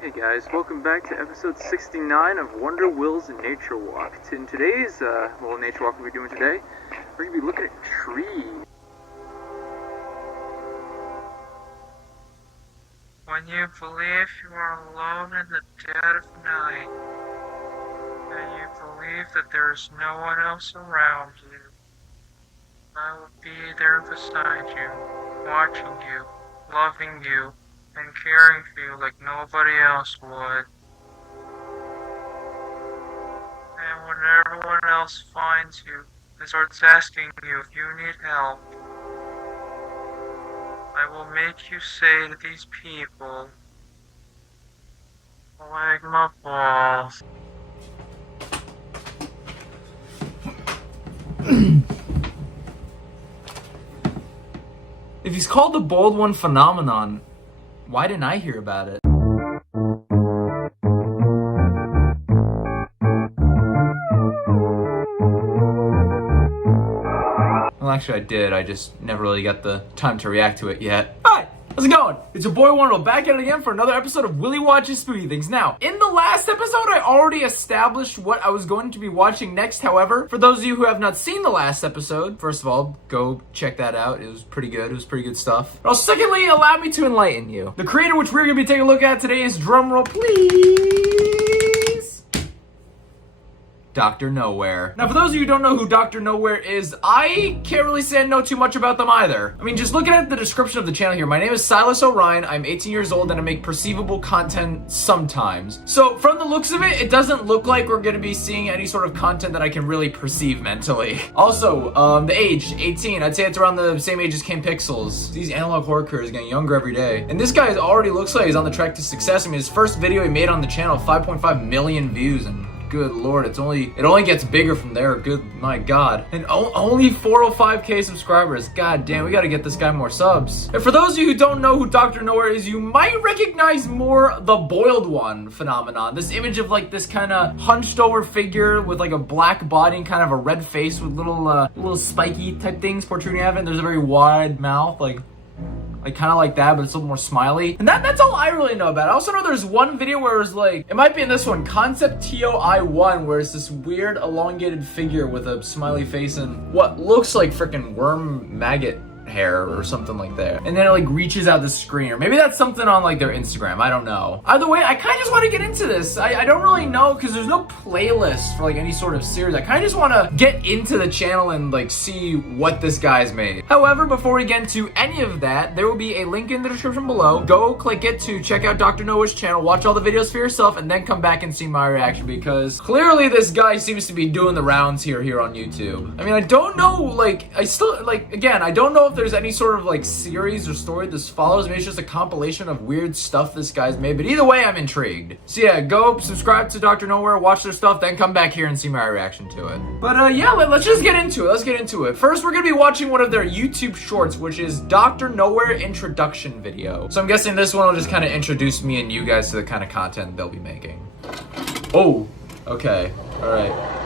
Hey guys, welcome back to episode 69 of Wonder Will's Nature Walk. In today's little nature walk we're doing today, we're going to be looking at trees. When you believe you are alone in the dead of night, and you believe that there is no one else around you, I will be there beside you, watching you, loving you, and caring for you like nobody else would. And when everyone else finds you and starts asking you if you need help, I will make you say to these people, "Wag my balls." If he's called the Bold One phenomenon, why didn't I hear about it? Well, actually I did. I just never really got the time to react to it yet. Hi! How's it going? It's your boy Wonderful back at it again for another episode of Willy Watches Spooky Things. Now, in the last episode, I already established what I was going to be watching next. However, for those of you who have not seen the last episode, first of all, go check that out. It was pretty good. It was pretty good stuff. But secondly, allow me to enlighten you. The creator which we're going to be taking a look at today is, drumroll please, Dr. Nowhere. Now, for those of you who don't know who Dr. Nowhere is, I can't really say I know too much about them either. I mean, just looking at the description of the channel here, my name is Silas Orion, I'm 18 years old, and I make perceivable content sometimes. So, from the looks of it, it doesn't look like we're gonna be seeing any sort of content that I can really perceive mentally. Also, the age, 18, I'd say it's around the same age as Kim Pixels. These analog horror careers getting younger every day. And this guy already looks like he's on the track to success. I mean, his first video he made on the channel, 5.5 million views, and good lord, it only gets bigger from there. Good, my god. And only 405k subscribers. God damn, we gotta get this guy more subs. And for those of you who don't know who Dr. Nowhere is, you might recognize more the Boiled One phenomenon. This image of like this kind of hunched over figure with like a black body and kind of a red face with little spiky type things protruding out of it. And there's a very wide mouth, like kind of like that, but it's a little more smiley. And that's all I really know about it. I also know there's one video where it was like, it might be in this one, Concept TOI1, where it's this weird elongated figure with a smiley face and what looks like freaking worm maggot hair or something like that, and then it like reaches out the screen, or maybe that's something on like their Instagram, I don't know. Either way, I kind of just want to get into this. I don't really know, because there's no playlist for like any sort of series. I kind of just want to get into the channel and like see what this guy's made. However, before we get into any of that, there will be a link in the description below. Go click it to check out Dr. Nowhere's channel, watch all the videos for yourself, and then come back and see my reaction, because clearly this guy seems to be doing the rounds here on YouTube. I mean, I don't know, like, again, I don't know if there's any sort of like series or story this follows. Maybe it's just a compilation of weird stuff this guy's made, but either way, I'm intrigued. So yeah, go subscribe to Dr. Nowhere, watch their stuff, then come back here and see my reaction to it. But yeah, let's just get into it. Let's get into it. First, we're gonna be watching one of their YouTube shorts, which is Dr. Nowhere introduction video. So I'm guessing this one will just kind of introduce me and you guys to the kind of content they'll be making. Oh, okay, all right.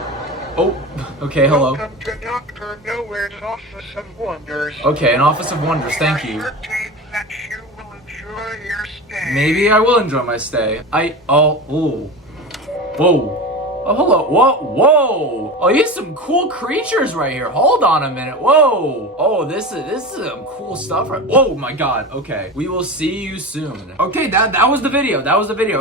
Oh, okay, hello. Welcome to Dr. Nowhere's Office of Wonders. Okay, an Office of Wonders, thank you. I certainly that you will enjoy your stay. Maybe I will enjoy my stay. Whoa. Oh, hello, whoa. Oh, here's some cool creatures right here. Hold on a minute, whoa. Oh, this is some cool stuff right. Whoa, my god, okay. We will see you soon. Okay, that was the video,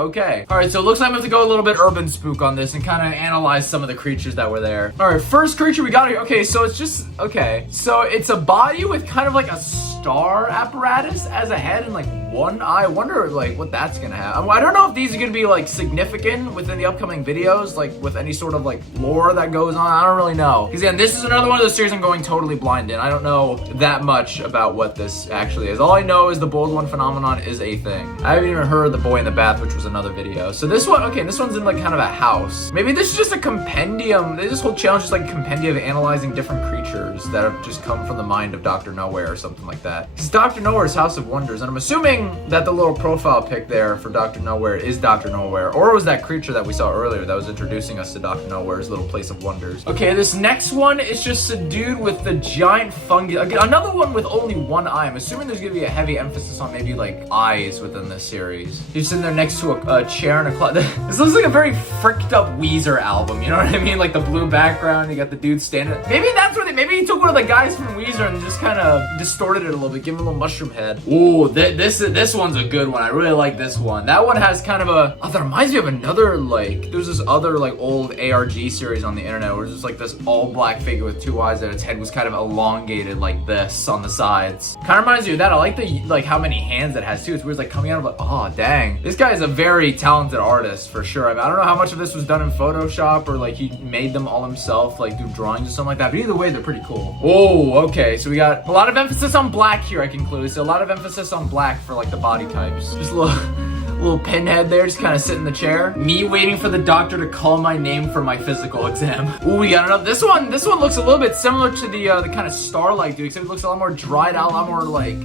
okay. All right, so it looks like I'm gonna have to go a little bit urban spook on this and kind of analyze some of the creatures that were there. All right, first creature we got here. Okay, so it's just, okay. So it's a body with kind of like a star apparatus as a head and like one eye. I wonder like what that's gonna have. I don't know if these are gonna be like significant within the upcoming videos, like with any sort of like lore that goes on. I don't really know, because again, this is another one of those series I'm going totally blind in. I don't know that much about what this actually is. All I know is the Bold One phenomenon is a thing. I haven't even heard of the boy in the bath, which was another video. So this one, okay, this one's in like kind of a house. Maybe this is just a compendium. This whole challenge is like a compendium of analyzing different creatures that have just come from the mind of Dr. Nowhere or something like that. It's Dr. Nowhere's House of Wonders, and I'm assuming guessing that the little profile pic there for Dr. Nowhere is Dr. Nowhere, or it was that creature that we saw earlier that was introducing us to Dr. Nowhere's little place of wonders. Okay, this next one is just a dude with the giant fungus. Again, another one with only one eye. I'm assuming there's gonna be a heavy emphasis on maybe like eyes within this series. He's sitting there next to a chair and a clock. This looks like a very fricked up Weezer album, you know what I mean? Like the blue background, you got the dude standing. Maybe that's where maybe he took one of the guys from Weezer and just kind of distorted it a little bit, give him a little mushroom head. Ooh, this one's a good one. I really like this one. That one has kind of a, oh, that reminds me of another, like, there's this other like old ARG series on the internet where it's just like this all black figure with two eyes and its head was kind of elongated like this on the sides. Kind of reminds me of that. I like the, like, how many hands it has too. It's weird, it's like coming out of like, oh dang. This guy is a very talented artist for sure. I don't know how much of this was done in Photoshop or like he made them all himself, like through drawings or something like that, but either way they're pretty cool. Oh, okay, so we got a lot of emphasis on black here, I conclude. So a lot of emphasis on black for like the body types. Just a little pinhead there, just kind of sitting in the chair. Me waiting for the doctor to call my name for my physical exam. Ooh, we got another. This one looks a little bit similar to the kind of Starlight dude, except it looks a lot more dried out, a lot more like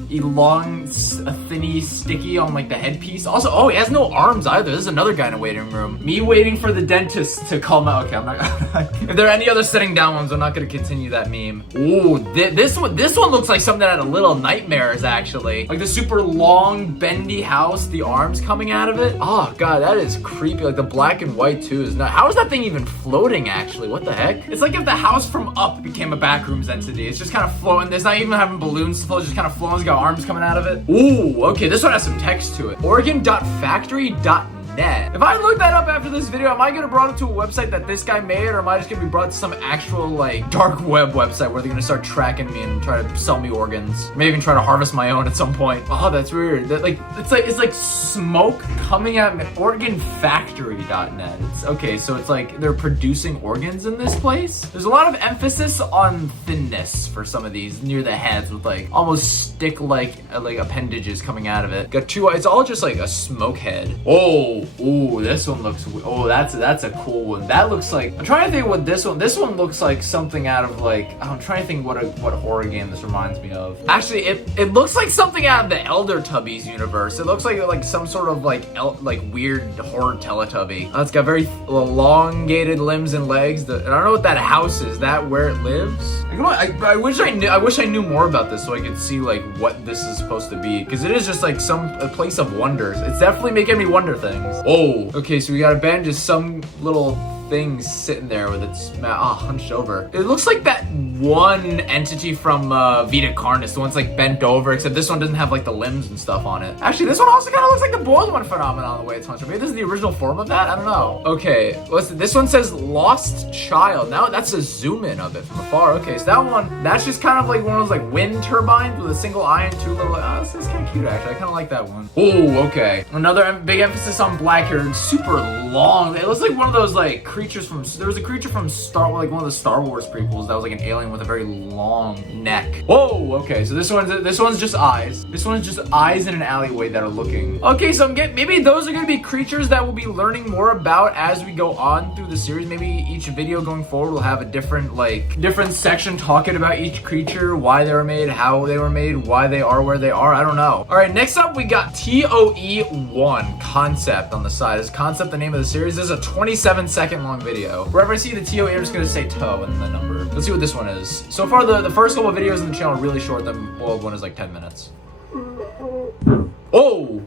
thinny, sticky on like the headpiece. Also, oh, he has no arms either. This is another guy in a waiting room. Me waiting for the dentist to call my. Okay, I'm not. If there are any other sitting down ones, I'm not gonna continue that meme. Ooh, this one looks like something out of Little Nightmares actually. Like the super long, bendy house, the arms coming out of it. Oh god, that is creepy. Like the black and white too is not. How is that thing even floating actually? What the heck? It's like if the house from Up became a Backrooms entity. It's just kind of floating. It's not even having balloons to float. It's just kind of flowing. It's got arms coming out of it. Ooh, okay, this one has some text to it. Oregon.factory.net. If I look that up after this video, am I gonna brought it to a website that this guy made, or am I just gonna be brought to some actual like dark web website where they're gonna start tracking me and try to sell me organs, maybe even try to harvest my own at some point? Oh, that's weird. That it's like smoke coming out of OregonFactory.net. It's okay, so it's like they're producing organs in this place. There's a lot of emphasis on thinness for some of these near the heads with like almost stick-like appendages coming out of it. Got two. It's all just like a smoke head. Oh. Ooh, this one looks. Oh, that's a cool one. That looks like. I'm trying to think what this one. This one looks like something out of like. I'm trying to think what horror game this reminds me of. Actually, it looks like something out of the Elder Tubbies universe. It looks like some sort of like weird horror Teletubby. It's got very elongated limbs and legs. I don't know what that house is. That where it lives? I wish I knew. I wish I knew more about this so I could see like what this is supposed to be, because it is just like a place of wonders. It's definitely making me wonder things. Oh, okay, so we got a band, just some little thing sitting there with its hunched over. It looks like that one entity from Vita Carnus. The one's like bent over, except this one doesn't have like the limbs and stuff on it. Actually, this one also kind of looks like the boiled one phenomenon the way it's hunched over. Maybe this is the original form of that? I don't know. Okay, this one says Lost Child. Now that's a zoom in of it from afar. Okay, so that one, that's just kind of like one of those like wind turbines with a single eye and two little, this is kind of cute actually. I kind of like that one. Oh, okay. Another big emphasis on black here, and super long. It looks like one of those like creatures from, there was a creature from one of the Star Wars prequels that was like an alien with a very long neck. Whoa, okay, so this one's just eyes. This one's just eyes in an alleyway that are looking. Okay, so maybe those are gonna be creatures that we'll be learning more about as we go on through the series. Maybe each video going forward will have a different section talking about each creature, why they were made, how they were made, why they are where they are. I don't know. All right, next up we got TOE1 Concept on the side. Is Concept the name of the series? This is a 27-second long video. Wherever I see the TOE, I'm just gonna say toe and the number. Let's see what this one is. So far, the first couple of videos on the channel are really short. The boiled one is like 10 minutes. Oh,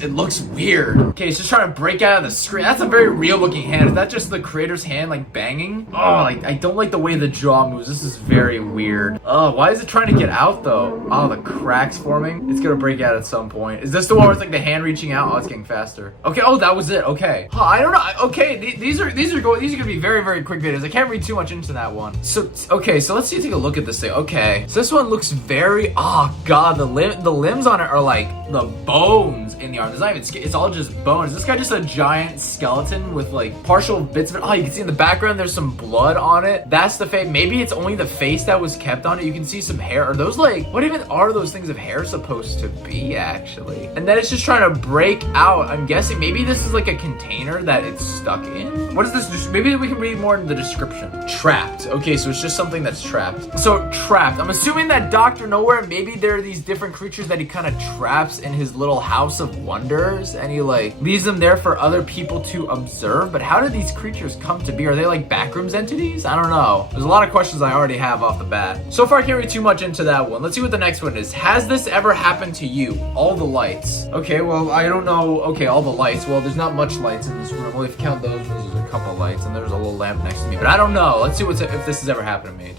it looks weird. Okay, it's just trying to break out of the screen. That's a very real looking hand. Is that just the creator's hand like banging? Oh, I don't like the way the jaw moves. This is very weird. Oh, why is it trying to get out though? Oh, the cracks forming. It's gonna break out at some point. Is this the one where it's like the hand reaching out? Oh, it's getting faster. Okay, oh, that was it. Okay. Huh, I don't know. Okay, these are gonna be very, very quick videos. I can't read too much into that one. So, okay, so let's take a look at this thing. Okay, so this one looks very, oh god, the limbs on it are like the bones in the arm. There's not even skin, it's all just bones. This guy just a giant skeleton with like partial bits of it. Oh, you can see in the background there's some blood on it. That's the face. Maybe it's only the face that was kept on it. You can see some hair. Are those like, what even are those things of hair supposed to be actually? And then it's just trying to break out. I'm guessing maybe this is like a container that it's stuck in. What is this? Maybe we can read more in the description. Trapped. Okay, so it's just something that's trapped. So trapped. I'm assuming that Dr. Nowhere, maybe there are these different creatures that he kind of traps in his little house of wonders, and he like leaves them there for other people to observe. But how did these creatures come to be? Are they like backrooms entities? I don't know. There's a lot of questions I already have off the bat. So far I can't read too much into that one. Let's see what the next one is. Has this ever happened to you? All the lights. Okay, well, I don't know. Okay, all the lights. Well, there's not much lights in this room. Well, if you count those ones, there's a couple lights, and there's a little lamp next to me. But I don't know. Let's see if this has ever happened to me.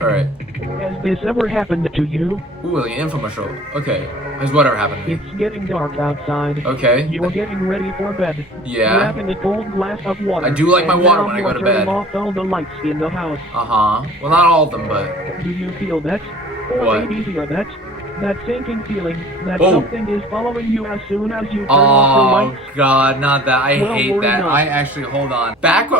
Alright. Has this ever happened to you? Ooh, the infomercial. Okay. Has whatever happened to me? It's getting dark outside. Okay. You are getting ready for bed. Yeah. You have a cold glass of water. I do like my and water now when I you go are to turning bed. off all the lights in the house. Uh-huh. Well, not all of them, but... Do you feel that? Or What? maybe feel that? That sinking feeling that Oh. something is following you as soon as you turn off the Oh, lights. God, not that. I Well, hate worry that. not. I actually, hold on. Back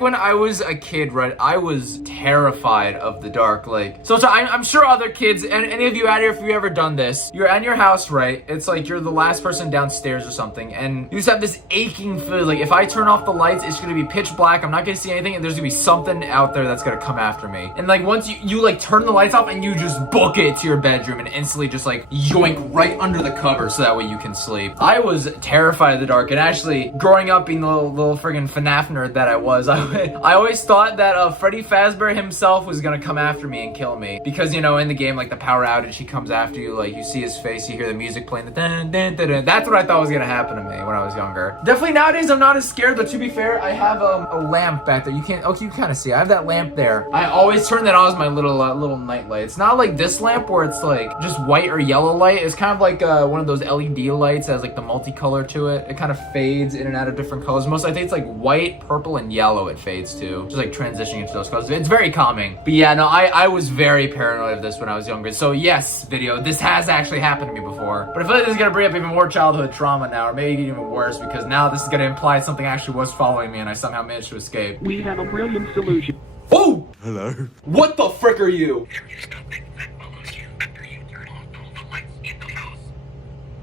when I was a kid, right, I was terrified of the dark. Like, so I'm sure other kids, and any of you out here, if you've ever done this, you're at your house, right? It's like you're the last person downstairs or something, and you just have this aching feeling. Like, if I turn off the lights, it's gonna be pitch black. I'm not gonna see anything, and there's gonna be something out there that's gonna come after me. And like, once you like turn the lights off and you just book it to your bedroom and instantly just like yoink right under the cover so that way you can sleep. I was terrified of the dark, and actually growing up being the little friggin' FNAF nerd that I was, I always thought that Freddy Fazbear himself was gonna come after me and kill me, because you know in the game like the power outage, he comes after you, like you see his face, you hear the music playing, the dun, dun, dun, dun. That's what I thought was gonna happen to me when I was younger. Definitely nowadays I'm not as scared, but to be fair, I have a lamp back there. You can't, okay, you kind of see, I have that lamp there. I always turn that on as my little night light. It's not like this lamp where it's like just white or yellow light. It's kind of like one of those LED lights that has like the multicolor to it. It kind of fades in and out of different colors. I think it's like white, purple, and yellow it fades to. Just like transitioning into those colors. It's very calming. But yeah, no, I was very paranoid of this when I was younger. So yes, video, this has actually happened to me before. But I feel like this is gonna bring up even more childhood trauma now, or maybe even worse, because now this is gonna imply something actually was following me and I somehow managed to escape. We have a brilliant solution. Oh! Hello? What the frick are you?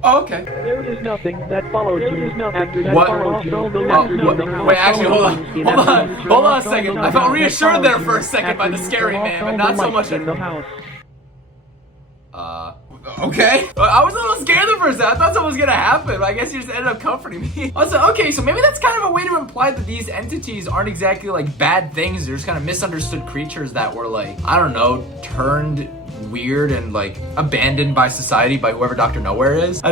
Oh, okay. There is nothing that follows you. There is nothing after that What? follows all the lights in the house. Wait, actually, hold on a second. I felt reassured there for a second by the scary man, but not so much in the house. Okay. I was a little scared the first time. I thought something was gonna happen, but I guess you just ended up comforting me. Also, okay, so maybe that's kind of a way to imply that these entities aren't exactly like bad things. They're just kind of misunderstood creatures that were like, I don't know, turned weird and like abandoned by society by whoever Dr. Nowhere is. I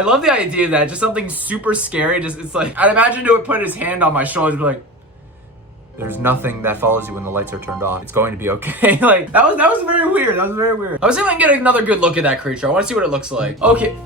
love the idea that just something super scary. Just, it's like, I'd imagine he would put his hand on my shoulder and be like, there's nothing that follows you when the lights are turned off. It's going to be okay. Like, that was very weird. That was very weird. I was even get another good look at that creature. I want to see what it looks like. Okay,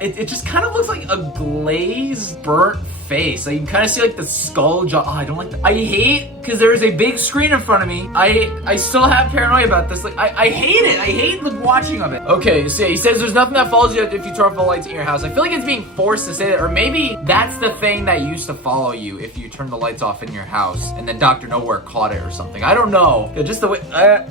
it just kind of looks like a glazed, burnt face. Like, you can kind of see like the skull jaw. Oh, I don't like that. I hate, because there's a big screen in front of me. I still have paranoia about this. Like, I hate it. I hate the watching of it. Okay, so he says there's nothing that follows you if you turn off the lights in your house. I feel like it's being forced to say that, or maybe that's the thing that used to follow you if you turn the lights off in your house, and then Dr. Nowhere caught it or something. I don't know. Yeah, just the way, I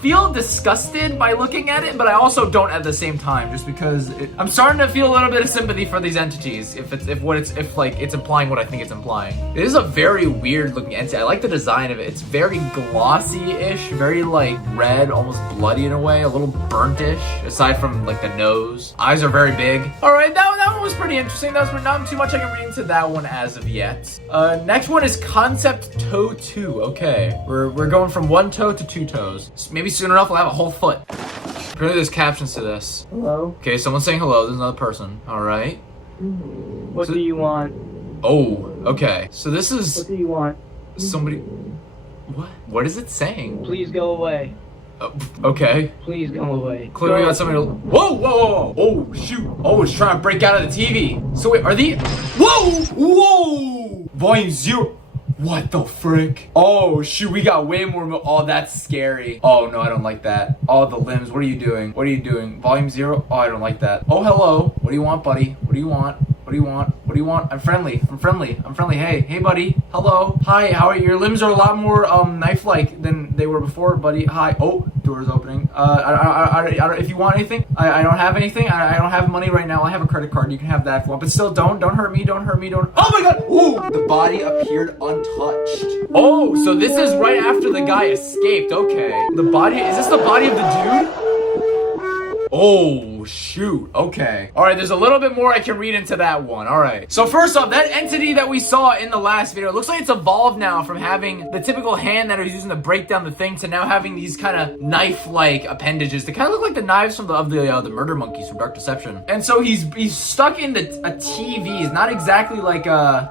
feel disgusted by looking at it, but I also don't at the same time, just because I'm starting to feel a little bit of sympathy for these entities, if it's implying what I think it's implying. It is a very weird looking entity. I like the design of it. It's very glossy-ish, very like red, almost bloody in a way, a little burnt-ish, aside from like the nose. Eyes are very big. All right, that one was pretty interesting. That was not too much I can read into that one as of yet. Next one is Concept Toe 2. Okay, we're going from one toe to two toes. Maybe soon enough we'll have a whole foot. Apparently there's captions to this. Hello. Okay, someone's saying hello. There's another person. All right. What do you want? Oh, okay. So this What is do you want? somebody. What? What is it saying? Please go away. Okay. Please go away. Clearly got somebody. Whoa, whoa, whoa! Oh shoot! Oh, it's trying to break out of the TV. So wait, are the? Whoa, whoa! Volume 0. What the frick? Oh, shoot, we got way more. Oh, that's scary. Oh, no, I don't like that. Oh, the limbs. What are you doing? What are you doing? Volume 0? Oh, I don't like that. Oh, hello. What do you want, buddy? What do you want? What do you want? What do you want? I'm friendly. I'm friendly. I'm friendly. Hey, buddy. Hello. Hi. How are you? Your limbs are a lot more knife-like than they were before, buddy. Hi. Oh, door's opening. If you want anything, I don't have anything. I don't have money right now. I have a credit card. You can have that if you want. But still, don't hurt me. Don't hurt me. Don't. Oh my God. Ooh. The body appeared untouched. Oh, so this is right after the guy escaped. Okay. The body. Is this the body of the dude? Oh, shoot. Okay. All right, there's a little bit more I can read into that one. All right. So first off, that entity that we saw in the last video, it looks like it's evolved now from having the typical hand that it was using to break down the thing to now having these kind of knife-like appendages. They kind of look like the knives from the murder monkeys from Dark Deception. And so he's stuck in a TV. It's not exactly like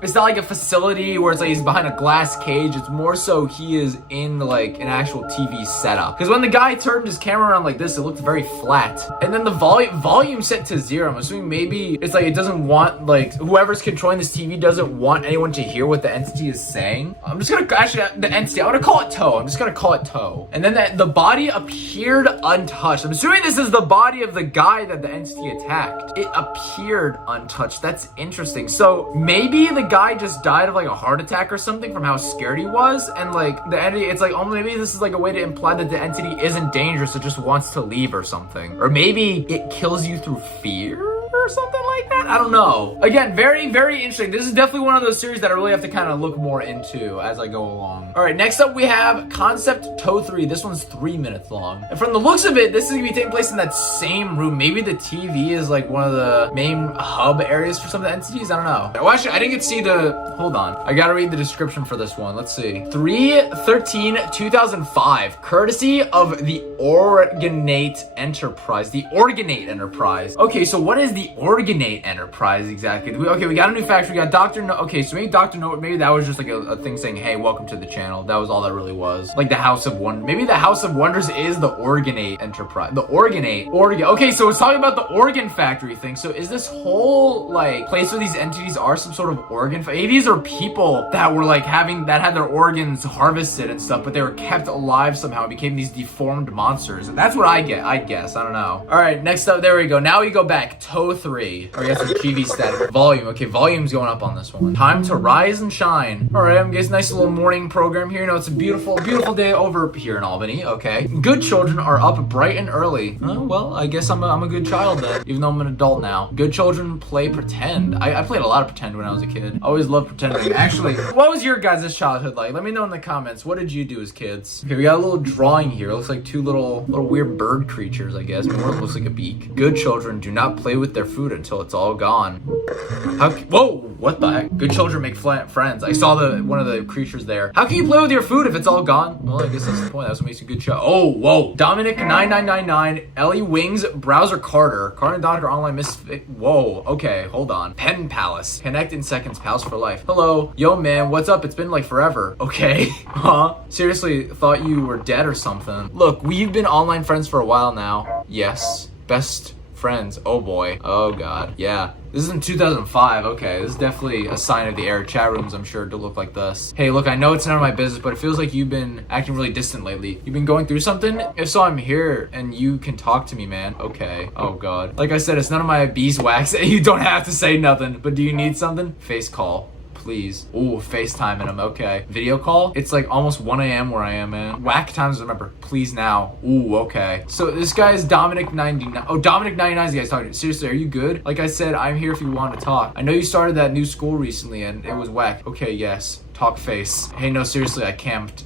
it's not like a facility where it's like he's behind a glass cage. It's more so he is in like an actual TV setup. Because when the guy turned his camera around like this, it looked very flat. And then the volume set to 0. I'm assuming maybe it's like it doesn't want, like, whoever's controlling this TV doesn't want anyone to hear what the entity is saying. I'm just gonna actually the entity. I'm gonna call it Toe. I'm just gonna call it Toe. And then the body appeared untouched. I'm assuming this is the body of the guy that the entity attacked. It appeared untouched. That's interesting. So maybe the guy just died of like a heart attack or something from how scared he was, and like the entity. It's like, oh, maybe this is like a way to imply that the entity isn't dangerous. It just wants to leave or something, or maybe it kills you through fear or something like that. I don't know. Again, very, very interesting. This is definitely one of those series that I really have to kind of look more into as I go along. All right, next up we have Concept Toe 3. This one's 3 minutes long. And from the looks of it, this is gonna be taking place in that same room. Maybe the TV is like one of the main hub areas for some of the entities. I don't know. Well, actually, I didn't get to see the, hold on. I gotta read the description for this one. Let's see. 3/13/2005, courtesy of the Organate Enterprise. The Organate Enterprise. Okay, so what is the Organate Enterprise exactly? Okay, we got a new factory. We got Dr. No. Okay, so maybe Dr. No. Maybe that was just like a thing saying, "Hey, welcome to the channel." That was all that really was. Like the House of Wonder. Maybe the House of Wonders is the Organate Enterprise. The Organate. Okay, so it's talking about the organ factory thing. So is this whole like place where these entities are some sort of organ? Maybe these are people that were like that had their organs harvested and stuff, but they were kept alive somehow and became these deformed monsters. And that's what I guess. I don't know. All right, next up, there we go. Now we go back. Toe 3. Or we got some TV static. Volume. Okay, volume's going up on this one. Time to rise and shine. All right, I'm getting a nice little morning program here. You know, it's a beautiful, beautiful day over here in Albany. Okay. Good children are up bright and early. Well, I guess I'm a good child then, even though I'm an adult now. Good children play pretend. I played a lot of pretend when I was a kid. I always loved pretending. Actually, what was your guys' childhood like? Let me know in the comments. What did you do as kids? Okay, we got a little drawing here. It looks like two little weird bird creatures, I guess. One looks like a beak. Good children do not play with their food until it's all gone. Whoa, what the heck? Good children make friends. I saw one of the creatures there. How can you play with your food if it's all gone? Well, I guess that's the point. That's what makes a good show. Oh, whoa. Dominic 9999, Ellie Wings, Browser Carter, Carter Doctor Online Misfit. Whoa, okay, hold on. Pen Palace. Connect in seconds, pals for life. Hello, yo man, what's up? It's been like forever. Okay, huh? Seriously, thought you were dead or something. Look, we've been online friends for a while now. Yes, best friends. Oh boy. Oh god. Yeah. This is in 2005. Okay, this is definitely a sign of the era. Chat rooms, I'm sure, to look like this. Hey, look, I know it's none of my business, but it feels like you've been acting really distant lately. You've been going through something? If so, I'm here, and you can talk to me, man. Okay. Oh, God. Like I said, it's none of my beeswax. You don't have to say nothing, but do you need something? Face call. Please. Ooh, FaceTiming him. Okay. Video call? It's like almost 1 a.m. where I am, man. Whack times, remember. Please now. Ooh, okay. So this guy is Dominic 99. Oh, Dominic 99 is the guy's talking to. Seriously, are you good? Like I said, I'm here if you want to talk. I know you started that new school recently and it was whack. Okay, yes. Talk face. Hey, no, seriously, I can't.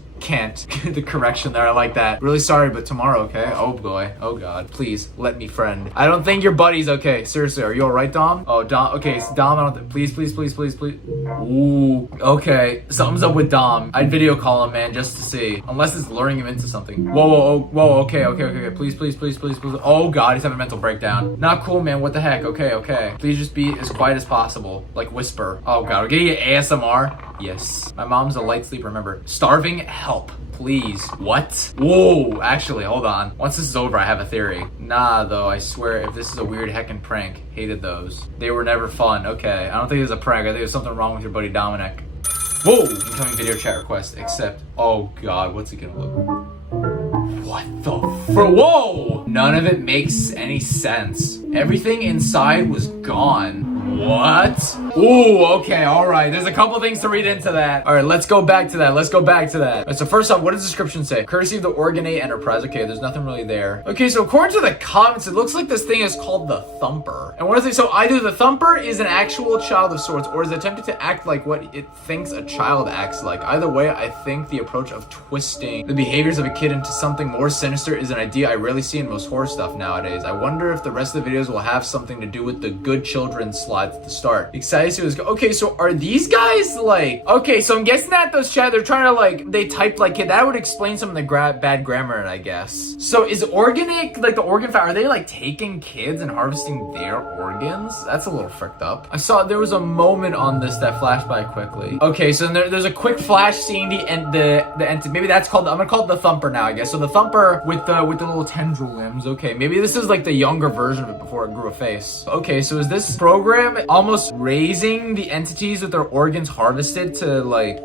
The correction there, I like that. Really sorry, but tomorrow, okay? Oh boy, oh god, please let me friend. I don't think your buddy's okay. Seriously, are you all right, Dom? Oh, Dom. Okay, so Dom, I don't. Please. Ooh, okay. Something's up with Dom. I'd video call him, man, just to see. Unless it's luring him into something. Whoa. Okay. Please. Oh god, he's having a mental breakdown. Not cool, man. What the heck? Okay. Please just be as quiet as possible. Like whisper. Oh god, we're getting ASMR. Yes. My mom's a light sleeper, remember. Starving, help. Please. What? Whoa, actually, hold on. Once this is over, I have a theory. Nah, though, I swear, if this is a weird heckin' prank, hated those. They were never fun. Okay, I don't think it was a prank. I think there's something wrong with your buddy Dominic. Whoa! Incoming video chat request. Accept. Oh god, what's it gonna look? What the whoa! None of it makes any sense. Everything inside was gone. What? Ooh, okay, alright. There's a couple things to read into that. Alright, let's go back to that. Alright, so first off, what does the description say? Courtesy of the Orgonate Enterprise. Okay, there's nothing really there. Okay, so according to the comments, it looks like this thing is called the Thumper. And what is it? So either the Thumper is an actual child of sorts, or is attempting to act like what it thinks a child acts like. Either way, I think the approach of twisting the behaviors of a kid into something more sinister is an idea I rarely see in most horror stuff nowadays. I wonder if the rest of the videos will have something to do with the good children slides at the start. Excited to see what's okay, so are these guys like, okay, so I'm guessing that those chat, they're trying to like, they typed like kid, that would explain some of the bad grammar, I guess. So is organic, like the organ fat, are they like taking kids and harvesting their organs? That's a little fricked up. I saw there was a moment on this that flashed by quickly. Okay, so there's a quick flash seeing the maybe that's called, I'm gonna call it the Thumper now, I guess. So the Thumper with the little tendril limbs. Okay, maybe this is like the younger version of it before it grew a face. Okay, so is this program almost raising the entities with their organs harvested to like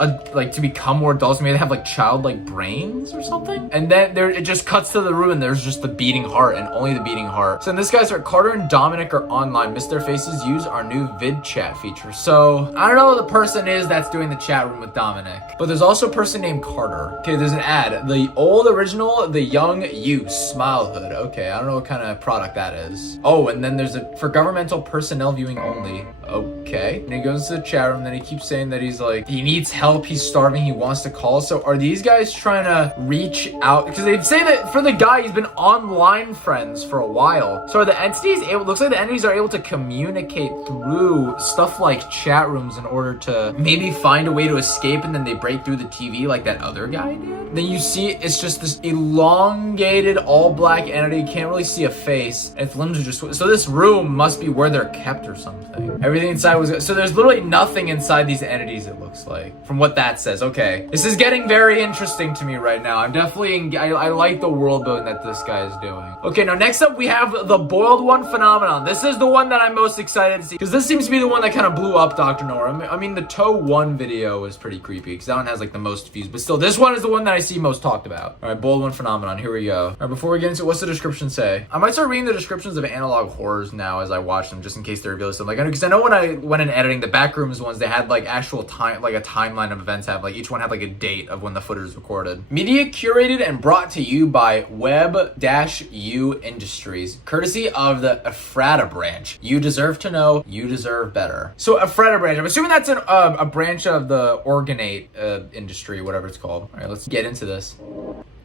to become more adults? Maybe they have like childlike brains or something? And then it just cuts to the room and there's just the beating heart and only the beating heart. So this guy's are Carter and Dominic are online. Miss their faces. Use our new vid chat feature. So I don't know who the person is that's doing the chat room with Dominic, but there's also a person named Carter. Okay, there's an ad. The old original, the young use smile hood. Okay, I don't know what kind of product that is. Oh, and then there's a for governmental personnel viewing only. Okay, and he goes to the chat room, then he keeps saying that he's like, he needs help, he's starving, he wants to call. So are these guys trying to reach out? Because they say that for the guy, he's been online friends for a while. So are the entities able, looks like the entities are able to communicate through stuff like chat rooms in order to maybe find a way to escape, and then they break through the TV like that other guy did? Then you see it's just this elongated all black entity, you can't really see a face, and its limbs are just, so this room must be where they're kept or something. Everything inside was, so there's literally nothing inside these entities, it looks like, from what that says. Okay, this is getting very interesting to me right now. I'm definitely, I like the world building that this guy is doing. Okay, now next up we have the boiled one phenomenon. This is the one that I'm most excited to see, because this seems to be the one that kind of blew up Dr. Nora. I mean, the Toe 1 video is pretty creepy, because that one has like the most views, but still, this one is the one that I see most talked about. All right, boiled one phenomenon, here we go. All right, before we get into it, what's the description say? I might start reading the descriptions of analog horrors now as I watch them, just in case they reveal something. Like, because I know when I went in editing the Backrooms ones, they had like actual time, like a timeline of events have, like each one had like a date of when the footage was recorded. Media curated and brought to you by Web-U Industries, courtesy of the Ephrata branch. You deserve to know, you deserve better. So Ephrata branch, I'm assuming that's a branch of the Orgonate industry, whatever it's called. All right, let's get into this.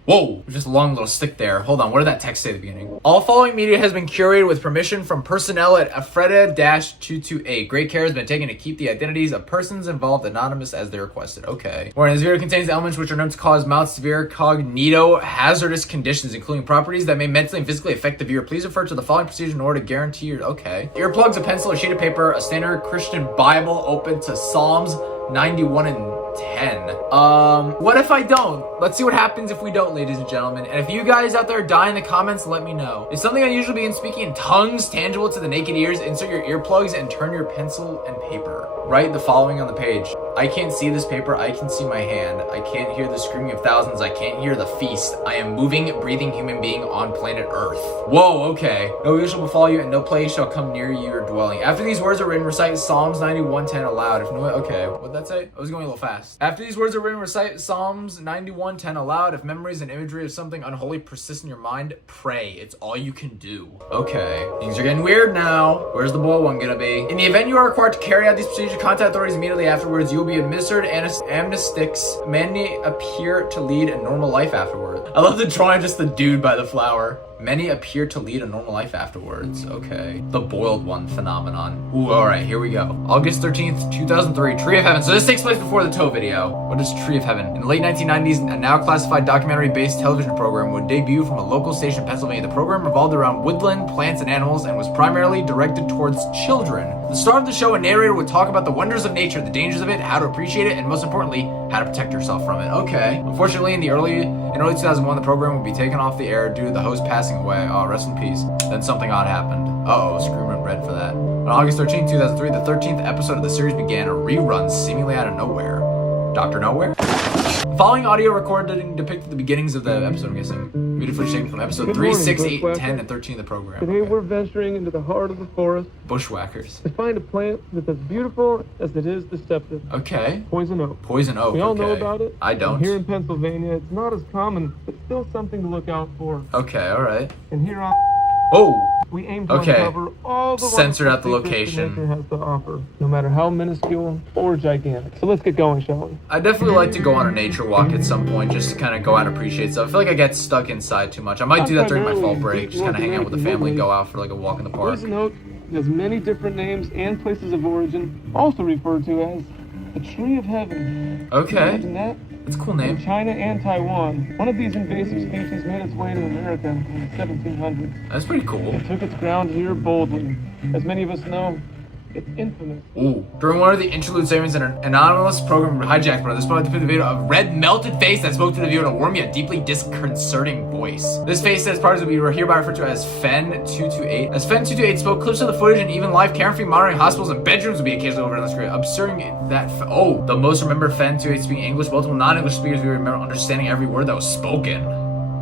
Whoa, just a long little stick there. Hold on, what did that text say at the beginning? All following media has been curated with permission from personnel at Ephrata-228. Great care has been taken to keep the identities of persons involved anonymous as they requested. Okay. Warning, this video contains elements which are known to cause mild to severe cognito-hazardous conditions, including properties that may mentally and physically affect the viewer. Please refer to the following procedure in order to guarantee your, okay. Earplugs, a pencil, a sheet of paper, a standard Christian Bible open to Psalms 91 and 10. What if I don't? Let's see what happens if we don't, ladies and gentlemen. And if you guys out there die in the comments, let me know. Is something unusual being speaking in tongues tangible to the naked ears? Insert your earplugs and turn your pencil and paper. Write the following on the page. I can't see this paper, I can see my hand. I can't hear the screaming of thousands, I can't hear the feast. I am moving, breathing human being on planet Earth. Whoa, okay. No evil shall befall you, and no plague shall come near your dwelling. After these words are written, recite Psalms 91:10 aloud. If no, okay, what'd that say? I was going a little fast. After these words are written, recite Psalms 91:10 aloud. If memories and imagery of something unholy persist in your mind, pray. It's all you can do. Okay, things are getting weird now. Where's the boiled one gonna be? In the event you are required to carry out these procedures, contact authorities immediately afterwards. You will be administered amnestics. Many appear to lead a normal life afterward. I love the drawing, just the dude by the flower. Many appear to lead a normal life afterwards. Okay. The boiled one phenomenon. Ooh, alright, here we go. August 13th, 2003, Tree of Heaven. So this takes place before the Toe video. What is Tree of Heaven? In the late 1990s, a now classified documentary-based television program would debut from a local station in Pennsylvania. The program revolved around woodland, plants, and animals, and was primarily directed towards children. The star of the show, a narrator, would talk about the wonders of nature, the dangers of it, how to appreciate it, and most importantly, how to protect yourself from it. Okay. Unfortunately, in early 2001, the program would be taken off the air due to the host passing away. Oh, rest in peace. Then something odd happened. Uh-oh, screen went red for that. On August 13, 2003, the 13th episode of the series began a rerun seemingly out of nowhere. Dr. Nowhere? The following audio recording depicted the beginnings of the episode, I'm guessing. Video footage taken from episode Good 3, morning, 6, 8, Bushwhacker. 10, and 13 of the program. Today Okay. we're venturing into the heart of the forest Bushwhackers. to find a plant that's as beautiful as it is deceptive. Okay. Poison oak. Poison oak. We all know okay. about it. I don't. Here in Pennsylvania, it's not as common, but still something to look out for. Okay, alright. And here on Oh! we aim to Okay. uncover all the Censored out the wonderful secrets location. that nature has to offer, no matter how minuscule or gigantic. So let's get going, shall we? I definitely like to go on a nature walk at some point just to kind of go out and appreciate stuff. I feel like I get stuck inside too much. I might do that during my fall break, just kind of hang out with the family, go out for like a walk in the park. Poison oak has many different names and places of origin, also referred to as the tree of heaven. Okay. Imagine that. That's a cool In name. China and Taiwan, one of these invasive species made its way to America in the 1700s. That's pretty cool. It took its ground here boldly. As many of us know, it's infamous. Ooh. During one of the interlude segments in an anonymous program hijacked by this part, the video of a red melted face that spoke to the viewer in a warm yet deeply disconcerting voice. This face says parts that we were hereby referred to as Fen228. As Fen228 spoke, clips of the footage and even live camera monitoring hospitals and bedrooms would be occasionally over on the screen, observing that the most remembered Fen228 speaking English, multiple non-English speakers we remember understanding every word that was spoken.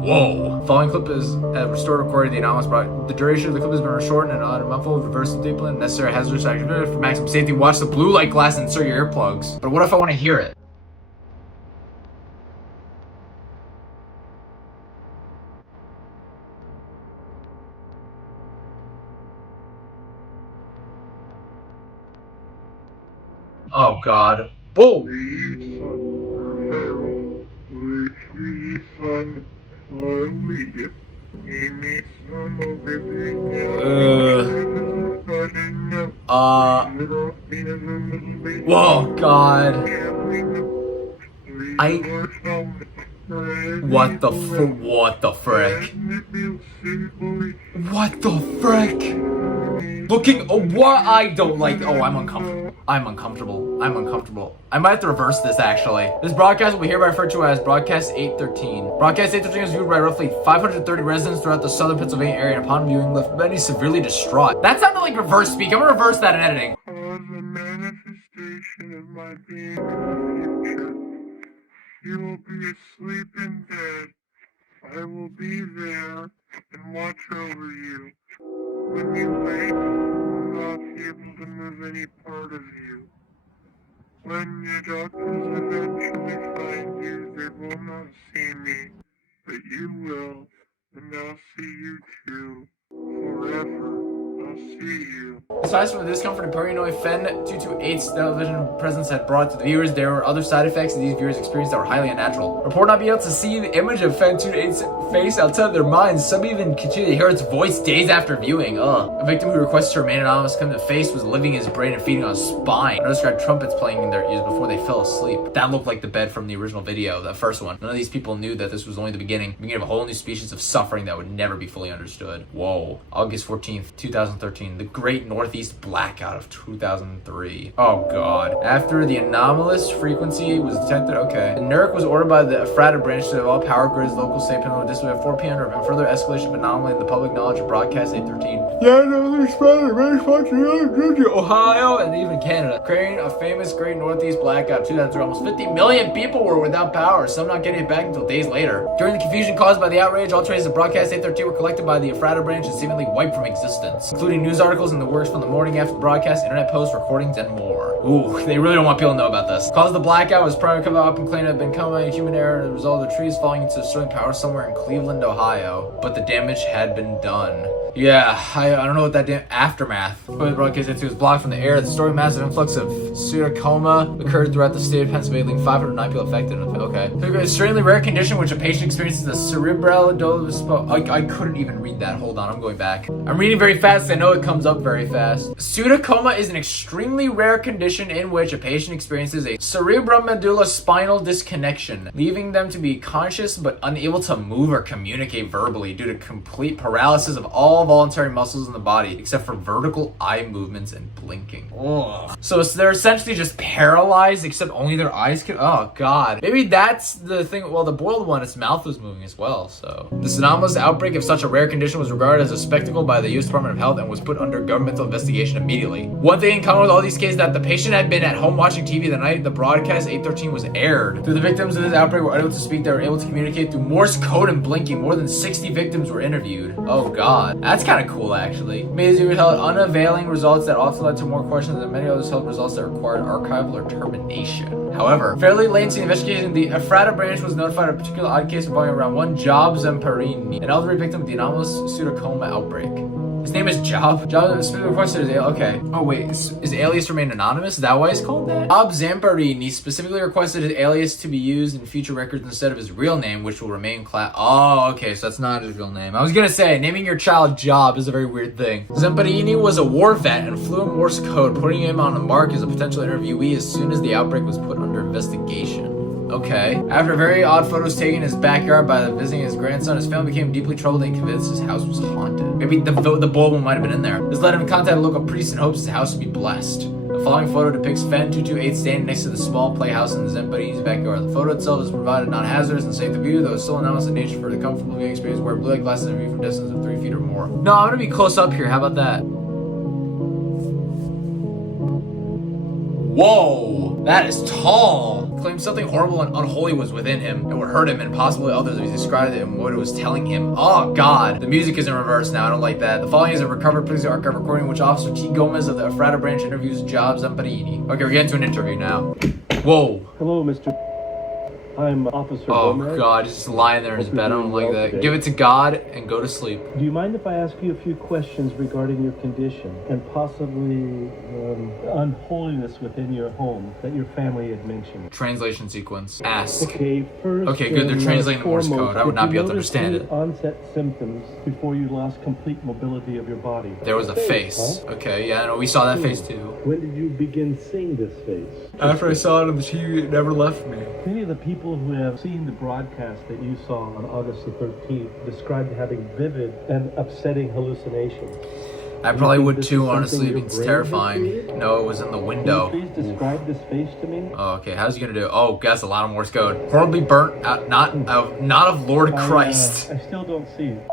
Whoa. Following clip is a restored recording of the anomalous brought. The duration of the clip has been shortened and another muffled, reverse discipline, necessary hazardous activity for maximum safety. Watch the blue light glass and insert your earplugs. But what if I want to hear it? Oh god. Whoa! Whoa, god. What the frick? What the frick? Looking, what? I don't like, I'm uncomfortable. I'm uncomfortable. I might have to reverse this, actually. This broadcast will be hereby referred to as Broadcast 813. Broadcast 813 was viewed by roughly 530 residents throughout the southern Pennsylvania area, and upon viewing left many severely distraught. That sounded like reverse speak. I'm gonna reverse that in editing. As a manifestation of my being in the future, you will be asleep in bed. I will be there and watch over you. When you wake, you will not be able to move any part of you. When your doctors eventually find you, they will not see me, but you will, and I'll see you too, forever. I'll see you. Aside from the discomfort and paranoid Fen228's television presence had brought to the viewers, there were other side effects that these viewers experienced that were highly unnatural. Report not being able to see the image of Fen228's face outside of their minds. Some even continue to hear its voice days after viewing. A victim who requested to remain anonymous claimed the face was living his brain and feeding on his spine. Others described trumpets playing in their ears before they fell asleep. That looked like the bed from the original video, that first one. None of these people knew that this was only the beginning of a whole new species of suffering that would never be fully understood. Whoa. August 14th, 2013. The Great Northeast Blackout of 2003. Oh god. After the anomalous frequency was detected, okay. The NERC was ordered by the Ephrata branch to develop power grids, local state penalty district at 4 p.m. to prevent further escalation of anomaly in the public knowledge of Broadcast 813. Yeah, no, they're spreading very much in Ohio and even Canada. Creating a famous Great Northeast Blackout 2003. Almost 50 million people were without power, some not getting it back until days later. During the confusion caused by the outrage, all traces of Broadcast 813 were collected by the Ephrata branch and seemingly wiped from existence, including news articles in the works from the morning after the broadcast, internet posts, recordings, and more. Ooh, they really don't want people to know about this. Cause of the blackout was primarily covered up and claimed to have been caused by human error as a result of the trees falling into sterling power somewhere in Cleveland, Ohio. But the damage had been done. Yeah, I don't know what that aftermath. The broadcast it was blocked from the air. The story massive influx of pseudocoma occurred throughout the state of Pennsylvania, leaving 509 people affected. Okay. A extremely rare condition which a patient experiences the cerebral I couldn't even read that. Hold on, I'm going back. I'm reading very fast. I know it comes up very fast. Pseudocoma is an extremely rare condition in which a patient experiences a cerebromedulospinal disconnection, leaving them to be conscious but unable to move or communicate verbally due to complete paralysis of all voluntary muscles in the body except for vertical eye movements and blinking. Ugh. So they're essentially just paralyzed except only their eyes can. Oh god. Maybe that's the thing. Well, the boiled one, its mouth was moving as well. So this anomalous outbreak of such a rare condition was regarded as a spectacle by the U.S. Department of Health and was put under governmental investigation immediately. One thing in common with all these cases that the patient had been at home watching TV the night the broadcast 813 was aired. Through the victims of this outbreak were unable to speak, they were able to communicate through Morse code and blinking. More than 60 victims were interviewed. Oh god. That's kind of cool actually. Amazing withheld unavailing results that often led to more questions than many others held results that required archival or termination. However, fairly late into the investigation, the Ephrata branch was notified of a particular odd case involving around one Job Zamperini, an elderly victim of the anomalous pseudocoma outbreak. His name is Job? Job specifically requested his okay. Oh wait, his alias remained anonymous? Is that why he's called that? Job Zamperini specifically requested his alias to be used in future records instead of his real name, which will remain Oh, okay, so that's not his real name. I was gonna say, naming your child Job is a very weird thing. Zamperini was a war vet and flew in Morse code, putting him on the mark as a potential interviewee as soon as the outbreak was put under investigation. Okay. After very odd photos taken in his backyard by visiting his grandson, his family became deeply troubled and convinced his house was haunted. Maybe the bulb might have been in there. This led him to contact a local priest in hopes his house would be blessed. The following photo depicts Fen 228 standing next to the small playhouse in the Zamperini's backyard. The photo itself is provided non-hazardous and safe to view, though it's still anomalous in nature for the comfortable viewing experience. Wear blue light glasses and view from distance of 3 feet or more. No, I'm gonna be close up here. How about that? Whoa, that is tall. Claimed something horrible and unholy was within him and would hurt him and possibly others if he described it and what it was telling him. Oh god, the music is in reverse now. I don't like that. The following is a recovered police archive recording in which Officer T. Gomez of the Ephrata branch interviews Job Zamperini. Okay, we're getting to an interview now. Whoa. Hello, Mr. I'm Officer Oh Gomez. god, just lying there in his bed. I don't like that. Give it to God and go to sleep. Do you mind if I ask you a few questions regarding your condition and possibly unholiness within your home that your family had mentioned? Translation sequence. Ask. Okay, first. Okay, good. They're translating the Morse code. I would not be able to understand it. Onset symptoms before you lost complete mobility of your body. There was a face. Okay, yeah, no, we saw that face too. When did you begin seeing this face? After I saw it on the TV, it never left me. Many of the people who have seen the broadcast that you saw on August the 13th described having vivid and upsetting hallucinations. I probably would too, honestly. It's terrifying. No, it was in the window. Can you please describe this face to me? Oh, okay. How's he gonna do? Oh, guess a lot of Morse code. Horribly burnt out. Not of Lord Christ. I still don't see it.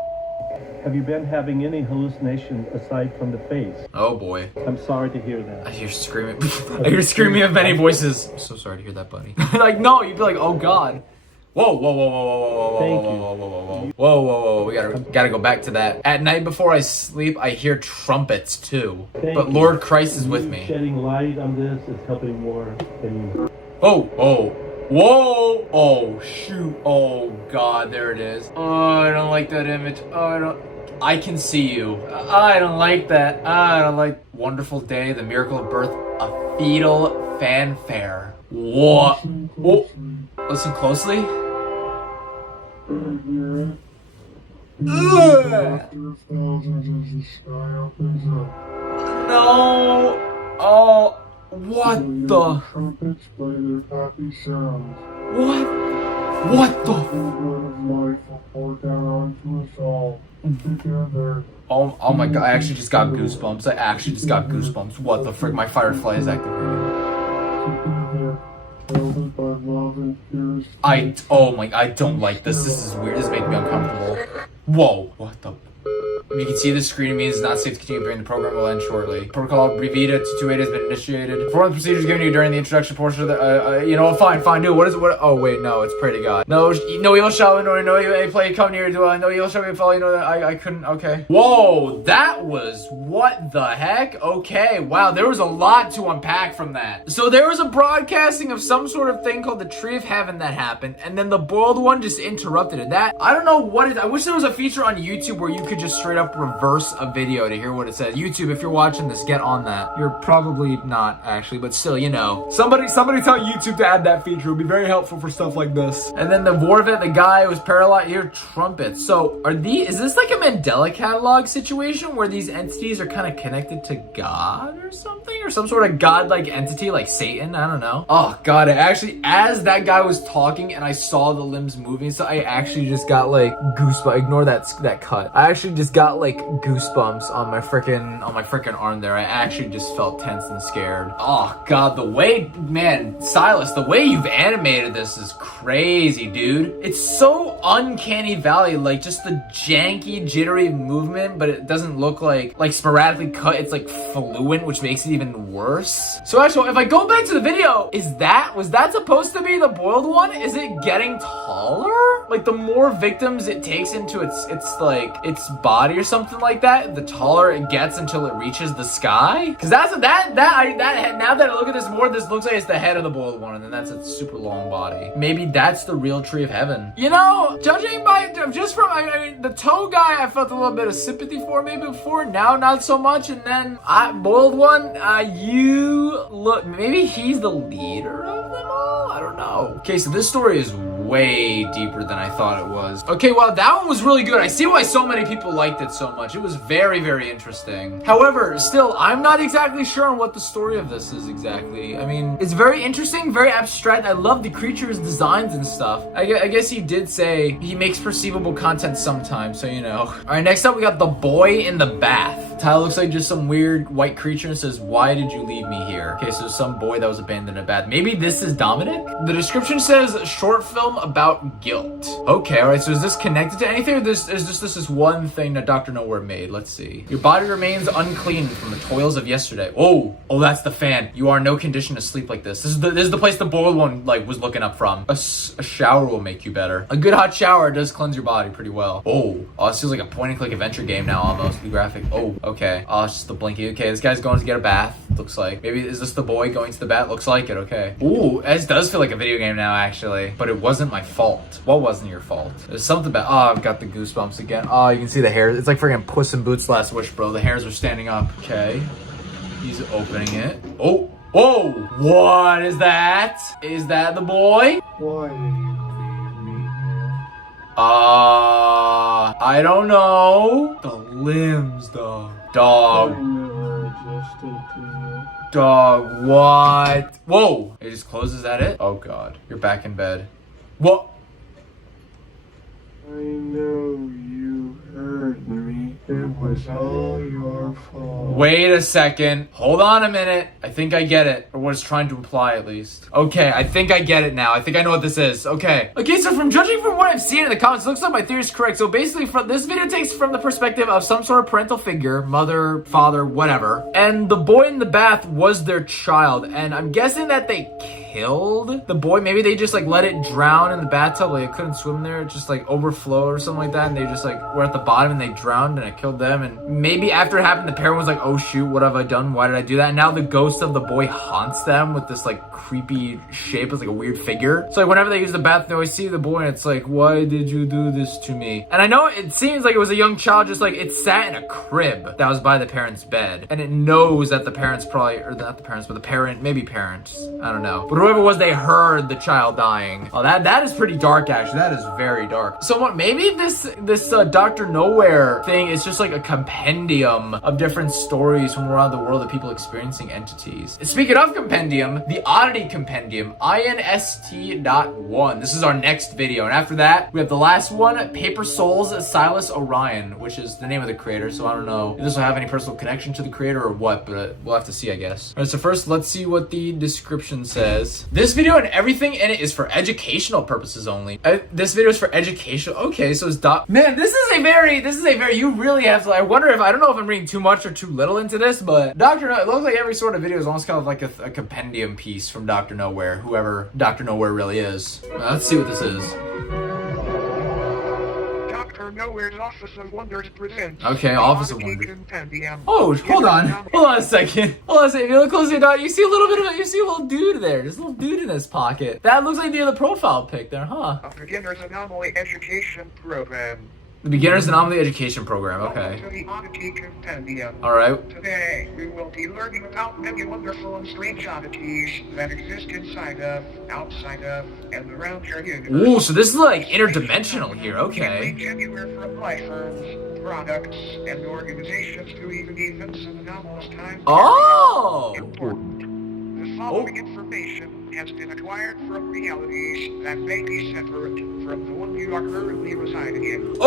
Have you been having any hallucination aside from the face? Oh boy. I'm sorry to hear that. I hear screaming. I hear screaming of many voices. I'm so sorry to hear that, buddy. Like, no, you'd be like, oh god. Whoa, whoa, whoa, whoa, whoa, whoa, whoa, Thank whoa, you. whoa, whoa, whoa, whoa, whoa, whoa. We gotta go back to that. At night before I sleep, I hear trumpets too. Thank But you. Lord Christ is with You me. Shedding light on this is helping more than you. Oh, oh. Whoa! Oh, shoot. Oh, God, there it is. Oh, I don't like that image. Oh, I can see you. I don't like that. I don't like... Wonderful day, the miracle of birth, a fetal fanfare. What? Oh. Listen closely. Ugh. No! Oh, what the? Trumpets play their happy sounds. What? What the? The word of life will pour down onto us all. Together. Oh my god, I actually just got goosebumps. I actually just got goosebumps. What the frick? My firefly is activated. Together. Filled by love and purity. I don't like this. This is weird. This is making me uncomfortable. Whoa, what the? You can see the screen. It means it's not safe to continue during the program will end shortly. Protocol Brevita 228 has been initiated. Perform the procedures given you during the introduction portion of the, you know, fine, dude. What is it? What? Oh, wait, no, it's pray to God. No evil shall we know, no evil play come near to, no evil shall we follow, you know, that I couldn't, okay. Whoa, that was, what the heck? Okay, wow, there was a lot to unpack from that. So there was a broadcasting of some sort of thing called the Tree of Heaven that happened, and then the boiled one just interrupted it. That, I don't know what it, I wish there was a feature on YouTube where you could just straight up reverse a video to hear what it says. YouTube, if you're watching this, get on that. You're probably not actually, but still, you know. Somebody tell YouTube to add that feature. It would be very helpful for stuff like this. And then the Vorvet, the guy who was paralyzed, here trumpets. So is this like a Mandela catalog situation where these entities are kind of connected to God or something? Or or some sort of godlike entity like Satan. I don't know. Oh god, as that guy was talking and I saw the limbs moving, so I actually just got like goosebumps. Ignore that cut. I actually just got like goosebumps on my freaking arm there. I actually just felt tense and scared. Oh god, the way, man, Silas, the way you've animated this is crazy, dude. It's so uncanny valley, like just the janky, jittery movement, but it doesn't look like sporadically cut. It's like fluent, which makes it even worse. So actually, if I go back to the video, was that supposed to be the boiled one? Is it getting taller? Like the more victims it takes into its body or something like that, the taller it gets until it reaches the sky? Because now that I look at this more, this looks like it's the head of the boiled one, and then that's its super long body. Maybe that's the real tree of heaven. You know, judging by just from I mean the toe guy, I felt a little bit of sympathy for maybe before. Now not so much. And then boiled one, you look, maybe he's the leader of them all. I don't know. Okay, so this story is way deeper than I thought it was. Okay, well, that one was really good. I see why so many people liked it so much. It was very, very interesting. However, still, I'm not exactly sure on what the story of this is exactly. I mean, it's very interesting, very abstract. I love the creatures' designs and stuff. I guess he did say he makes perceivable content sometimes, so you know. All right, next up, we got the boy in the bath. Tyler looks like just some weird white creature and says, "Why did you leave me here?" Okay, so some boy that was abandoned in a bath. Maybe this is Dominic? The description says short film about guilt. Okay, all right, so is this connected to anything, or this is one thing that Dr. Nowhere made? Let's see. Your body remains unclean from the toils of yesterday. Oh, that's the fan. You are in no condition to sleep like this. This is the place the boiled one was looking up from. A shower will make you better. A good hot shower does cleanse your body pretty well. Oh, this feels like a point and click adventure game now almost. The graphic. Oh, okay. It's just the blinky. Okay, this guy's going to get a bath. Looks like. Maybe is this the boy going to the bath? Looks like it. Okay. Ooh, this does feel like a video game now actually, but it wasn't my fault. What wasn't your fault? There's something about. Oh, I've got the goosebumps again. Oh, you can see the hair. It's like freaking Puss in Boots Last Wish, bro. The hairs are standing up. Okay. He's opening it. Oh. Whoa! What is that? Is that the boy? Why did you leave me here? I don't know. The limbs, though. Dog. I never adjusted to you. Dog, what? Whoa! It just closes at it? Oh god. You're back in bed. What? I know you hurt me. It was all your fault. Wait a second. Hold on a minute. I think I get it. Or what it's trying to imply, at least. Okay, I think I get it now. I think I know what this is. Okay, so from judging from what I've seen in the comments, it looks like my theory is correct. So basically, this video takes from the perspective of some sort of parental figure, mother, father, whatever. And the boy in the bath was their child. And I'm guessing that they killed the boy. Maybe they just let it drown in the bathtub. Like it couldn't swim there. It just overflowed or something like that. And they just were at the bottom and they drowned and it killed them. And maybe after it happened, the parent was like, oh shoot, what have I done? Why did I do that? And now the ghost of the boy haunts them with this creepy shape as a weird figure. So whenever they use the bath, they always see the boy and it's like, why did you do this to me? And I know it seems like it was a young child, just it sat in a crib that was by the parents' bed. And it knows that the parents probably, or not the parents, but the parent, maybe parents, I don't know. But whoever it was, they heard the child dying. Oh, that is pretty dark actually. That is very dark. So maybe this Dr. Nowhere thing is just a compendium of different stories from around the world of people experiencing entities. Speaking of compendium, the Oddity Compendium, INST.1. This is our next video. And after that, we have the last one, Paper Souls, Silas Orion, which is the name of the creator. So I don't know if this will have any personal connection to the creator or what, but we'll have to see, I guess. All right, so first, let's see what the description says. This video and everything in it is for educational purposes only. This video is for education. Okay, so it's man, this is a very, you really have to, I don't know if I'm reading too much or too little into this, but it looks like every sort of video is almost kind of like a compendium piece from Dr. Nowhere, whoever Dr. Nowhere really is. Let's see what this is. Dr. Nowhere's Office of Wonders presents. Okay, Office of Oddity Wonders. Compendium. Oh, hold on a second. If you look closely, you see a little dude there. There's a little dude in his pocket. That looks like the other profile pic there, huh? A beginner's anomaly education program. The Beginner's Anomaly Education Program, okay. Welcome to the Oddity Compendium. Alright. Today, we will be learning about many wonderful and strange oddities that exist inside of, outside of, and around your universe. Ooh, so this is interdimensional here, It okay. range anywhere from life forms, products, and organizations to even events and anomalous time. Oh! following information has been acquired from realities that may be separate from the one you are currently residing in.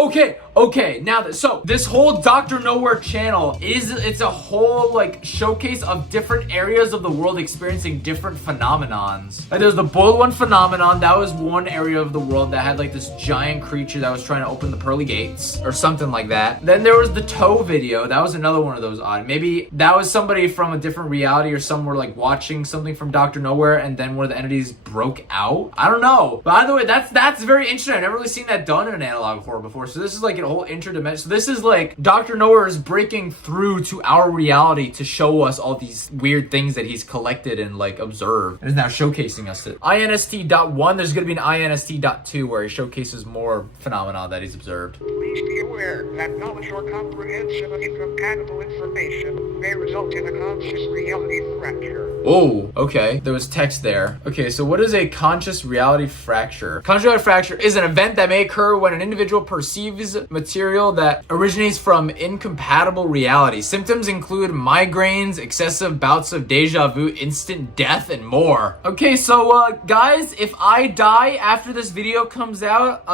Okay, now so this whole Dr. Nowhere channel it's a whole like showcase of different areas of the world experiencing different phenomenons. Like there's the boiled one phenomenon, that was one area of the world that had like this giant creature that was trying to open the pearly gates or something like that. Then there was the toe video, that was another one of those odd. Maybe that was somebody from a different reality or somewhere like watching something from Dr. Nowhere and then one of the entities broke out. I don't know. By the way, that's very interesting. I've never really seen that done in an analog horror before. So this is like a whole interdimensional. So this is like Dr. Nowhere is breaking through to our reality to show us all these weird things that he's collected and like observed and is now showcasing us it. INST.1, there's going to be an INST.2 where he showcases more phenomena that he's observed. Please be aware that knowledge or comprehension of incompatible information may result in a conscious reality fracture. Oh, okay. There was text there. Okay, so what is a conscious reality fracture? Conscious reality fracture is an event that may occur when an individual perceives material that originates from incompatible reality. Symptoms include migraines, excessive bouts of deja vu, instant death, and more. Okay, so guys, if I die after this video comes out,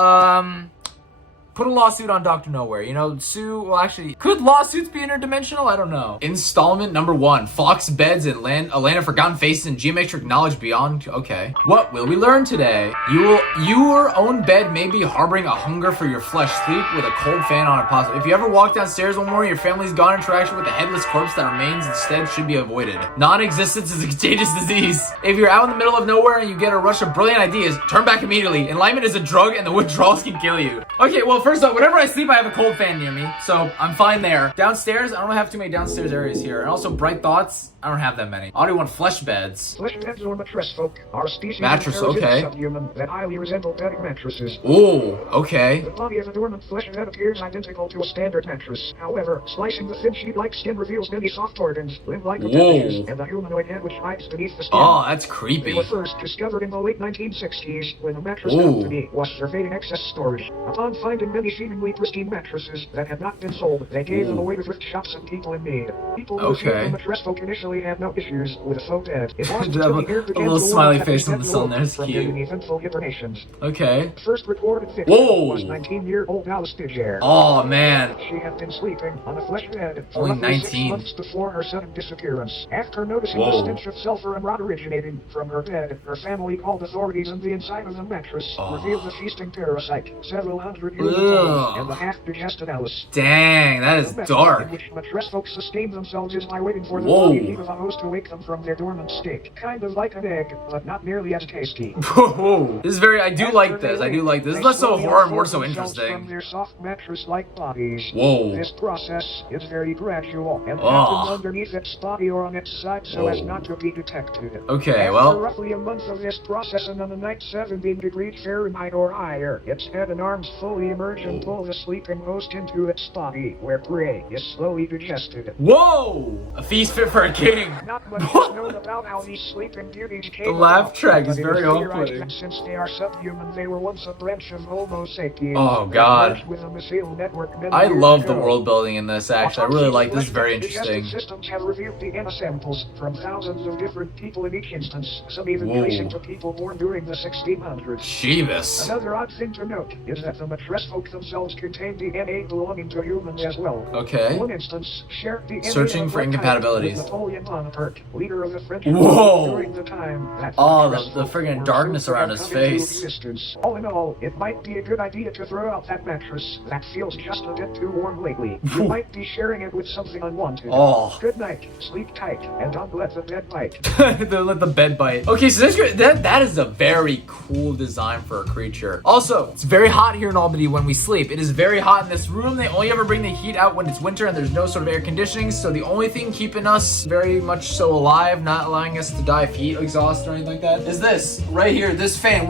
put a lawsuit on Dr. Nowhere, you know, sue, well actually, could lawsuits be interdimensional? I don't know. Installment number 1, Fox Beds and a Land of Forgotten Faces and Geometric Knowledge Beyond, okay. What will we learn today? Your own bed may be harboring a hunger for your flesh. Sleep with a cold fan on it possible. If you ever walk downstairs one morning, your family's gone, interaction with a headless corpse that remains instead should be avoided. Non-existence is a contagious disease. If you're out in the middle of nowhere and you get a rush of brilliant ideas, turn back immediately. Enlightenment is a drug and the withdrawals can kill you. Okay, well, first off, whenever I sleep, I have a cold fan near me, so I'm fine there. Downstairs, I don't have too many downstairs areas here. And also, bright thoughts, I don't have that many. Audio one, flesh beds. Flesh beds or mattress folk are a species Mattress, of parasitic okay. subhuman that highly resemble bedding mattresses. Oh, okay. The body of a dormant flesh bed appears identical to a standard mattress. However, slicing the thin sheet-like skin reveals many soft organs, limb-like appendages, and a humanoid head which hides beneath the skin. Oh, that's They creepy. were first discovered in the late 1960s when a mattress company was surveying excess storage. Upon finding many seemingly pristine mattresses that had not been sold, they gave them away to thrift shops and people in need. People who received the mattress folk initially had no issues with a faux bed. It wasn't until the air began a little to smiley warm face that on the bed sun woke there, it's from cute. their eventful hibernations. Okay. First recorded victim was 19-year-old Alice Digere. Oh, man. She had been sleeping on a flesh bed for Only roughly 6 19. months before her sudden disappearance. After noticing the stench of sulfur and rot originating from her bed, her family called authorities, and the inside of the mattress revealed a feasting parasite, several hundred years old, and the half-digested Alice. Dang, that is The method dark. in which mattress folks sustain themselves is by waiting for the body heat of a host to wake them from their dormant state. Kind of like an egg, but not nearly as tasty. Whoa. This is very, I do like this. I do like this. This is less so horror and more so From interesting. their soft mattress-like bodies. Whoa. This process is very gradual and happens underneath its body or on its side so as not to be detected. Okay, After well. roughly a month of this process and on a night 17 degrees Fahrenheit or higher, its head and arms fully emerge and pull the sleeping host into its body, where prey is slowly digested. Whoa! A feast fit for a king. Not much is known about how these sleeping beauties came The laugh about, track but is it very theorized off-putting. that since they are subhuman, they were once a branch of Homo sapiens. Oh, God. Merged with a mycelial network many I years love the ago. world building in this, actually. I really like this. Is very interesting. Systems have revealed DNA samples from thousands of different people in each instance, some even tracing to people born during the 1600s. Jeebus. Another odd thing to note is that the mattress folk themselves contain DNA belonging to humans as well. Okay. One instance shared DNA Searching of for a type incompatibilities. with Napoleon Bonaparte, leader of the French Whoa. during the time that Oh, mattress the folk friggin' were darkness supposed to around have his come into face. existence. All in all, it might be a good idea to throw out that mattress that feels just a bit too warm lately. You might be sharing it with something unwanted. Oh. Good night, sleep tight, and don't let the bed bite. Don't let the bed bite. Okay, so that is a very cool design for a creature. Also, it's very hot here in Albany when we sleep. It is very hot in this room. They only ever bring the heat out when it's winter and there's no sort of air conditioning. So the only thing keeping us very much so alive, not allowing us to die of heat exhaust or anything like that, is this right here, this fan.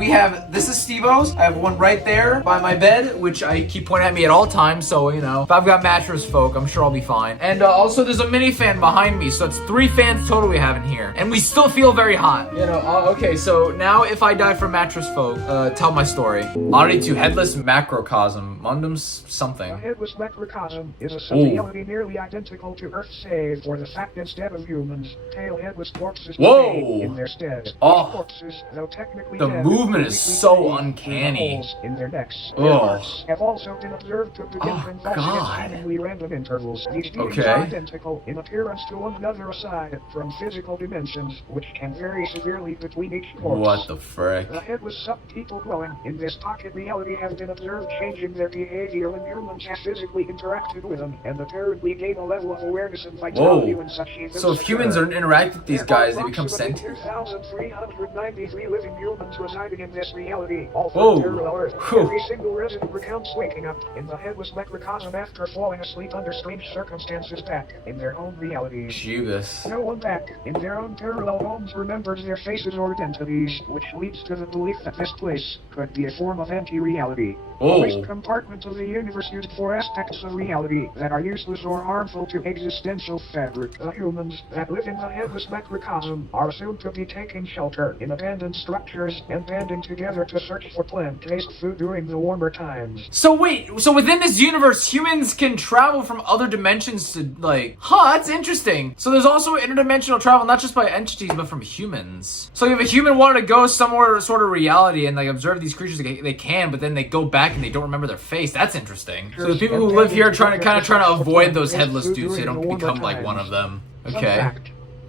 This is Steve-O's. I have one right there by my bed, which I keep pointing at me at all times. So, you know, if I've got mattress folk, I'm sure I'll be fine. And also there's a mini fan behind me. So it's 3 fans total we have in here. And we still feel very hot. You know, okay, so now if I die from mattress folk, tell my story. Oddity to Headless Macrocosm. macrocosm. Mundum's The something. headless macrocosm is a subreality nearly identical to Earth, save for the fact instead of humans, tail-headless corpses Whoa! were made in their stead. Oh. These corpses, though technically The dead, movement is completely so bathed uncanny. through the holes in their necks. Ugh. Their hearts have also been observed to begin Oh, convulsing God. at seemingly random intervals. These beings Okay. are identical in appearance to one another aside from physical dimensions, which can vary severely between each corpse. What the frick? The headless sub-people dwelling in this pocket reality have been observed changing their behavior when humans have physically interacted with them, and apparently gain a level of awareness and vitality when such events So if humans occur. interact with these guys, they There are become approximately sentient? 2,393 living humans residing in this reality, all Whoa. from parallel Earth. Whew. Every single resident recounts waking up in the headless macrocosm after falling asleep under strange circumstances back in their own realities. Jeebus. No one back in their own parallel homes remembers their faces or identities, which leads to the belief that this place could be a form of anti-reality. Oh. A waste compartment of the universe used for aspects of reality that are useless or harmful to existential fabric. The humans that live in the headless macrocosm are assumed to be taking shelter in abandoned structures and banding together to search for plant-based food during the warmer times. So wait, so within this universe, humans can travel from other dimensions to like, that's interesting. So there's also interdimensional travel, not just by entities, but from humans. So if a human wanted to go somewhere sort of reality and like observe these creatures, they can, but then they go back and they don't remember their face. That's interesting. So the people who live here are trying to avoid those headless dudes so they don't become like one of them. Okay.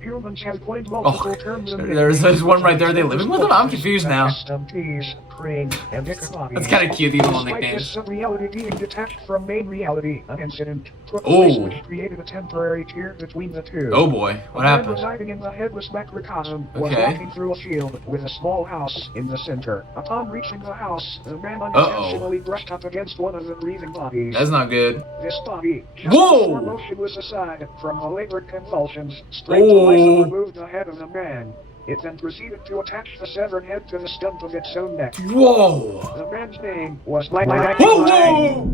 Humans have coined multiple terms and There's one right there. Are they living with them? I'm confused now. That's That's kind of cute, these little Despite nicknames. this sub-reality being detached from main reality, an incident took Oh. place which created a temporary tier between the two. Oh boy, what A man happened? residing in the headless macrocosm was Okay. walking through a field with a small house in the center. Upon reaching the house, the man Uh-oh. unintentionally brushed up against one of the breathing bodies. That's not good. This body, just Whoa! before motionless aside from the labored convulsions, straight to life Oh. and removed the head of the man. It then proceeded to attach the severed head to the stump of its own neck. Whoa! The man's name was Whoa, Michael whoa!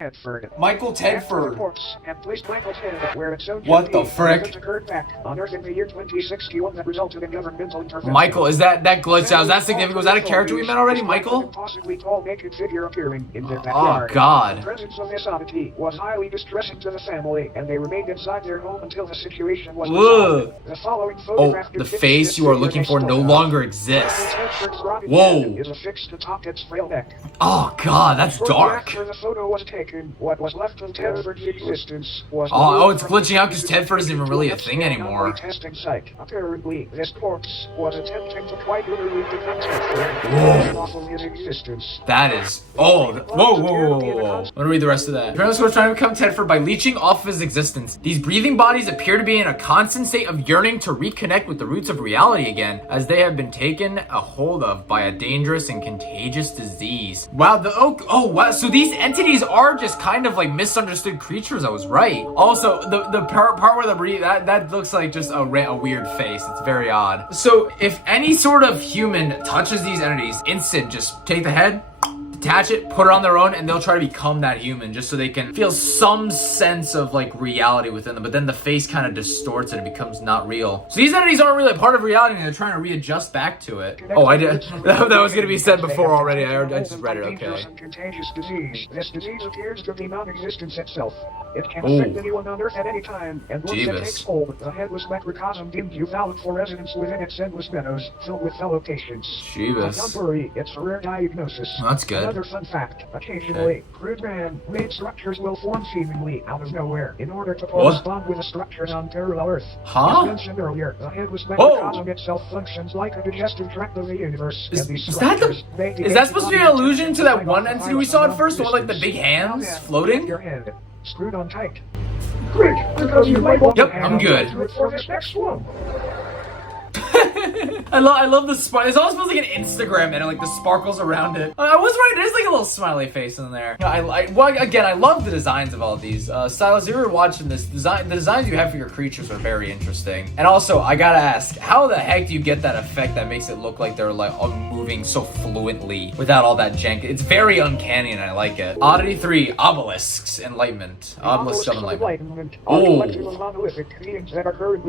Tedford. Michael After the Tedford. corpse had placed Michael's head where it so What the gently frick? event occurred back on Earth in the year 2061 that resulted in governmental intervention. Michael, is that glitched out? Is that significant? Was that a character we met already, Michael? Impossibly tall naked figure appearing in their Oh backyard. The God. presence of this oddity was highly distressing to the family, and they remained inside their home until the situation was Ugh. resolved. The following Oh, photograph the depicts face this you are figure looking next for no door. longer exists. Tedford's rotted Whoa. head is affixed atop its frail neck. Oh God, that's Shortly dark. after the photo was taken, what was left of Tedford's existence was Oh, it's removed glitching out 'cause Tedford isn't even really a thing from the anymore. testing site. Apparently, this corpse was attempting to quite literally defend Tedford Whoa. off of his existence. That is. Oh, whoa. I'm gonna read the rest of that. Apparently, was trying to become Tedford by leeching off of his existence. These breathing bodies appear to be in a constant state of yearning to reconnect with the roots of reality again, as they have been taken a hold of by a dangerous and contagious disease. Wow. Wow. So these entities are just kind of like misunderstood creatures. I was right. Also, the part where the breathe that looks like just a weird face. It's very odd. So if any sort of human touches these entities, instant, just take the head, detach it, put it on their own, and they'll try to become that human just so they can feel some sense of like reality within them. But then the face kind of distorts and it becomes not real. So these entities aren't really a part of reality and they're trying to readjust back to it. Oh, I did. That was going to be said before already. I just read it. Okay. Contagious disease. This disease appears to be non-existence itself. It can Ooh. affect anyone on Earth at any time, and once it Jeebus. takes hold, the headless macrocosm deems you valid for residence within its endless meadows, filled with fellow patients. Jeebus. Don't worry, it's a rare diagnosis. That's good. Another fun fact: occasionally, crude man-made structures will form seemingly out of nowhere in order to correspond with the structures on parallel Earth. Huh? As mentioned earlier, the headless macrocosm itself functions like a digestive tract of the universe. and these Is that structures may be is that supposed to be an allusion to that one entity we saw at first, the one with like the big hands floating? Your head screwed on tight. Quick, because you might want Yep, to hang I'm on good. to it for this next one. I love the sparkle. It's almost like an Instagram edit, like the sparkles around it. I was right. There's like a little smiley face in there. You know, I love the designs of all of these. Silas, you were watching this design. The designs you have for your creatures are very interesting. And also, I gotta ask, how the heck do you get that effect that makes it look like they're like moving so fluently without all that jank? It's very uncanny, and I like it. Oddity 3: Obelisks Enlightenment. Obelisks of Enlightenment. Oh.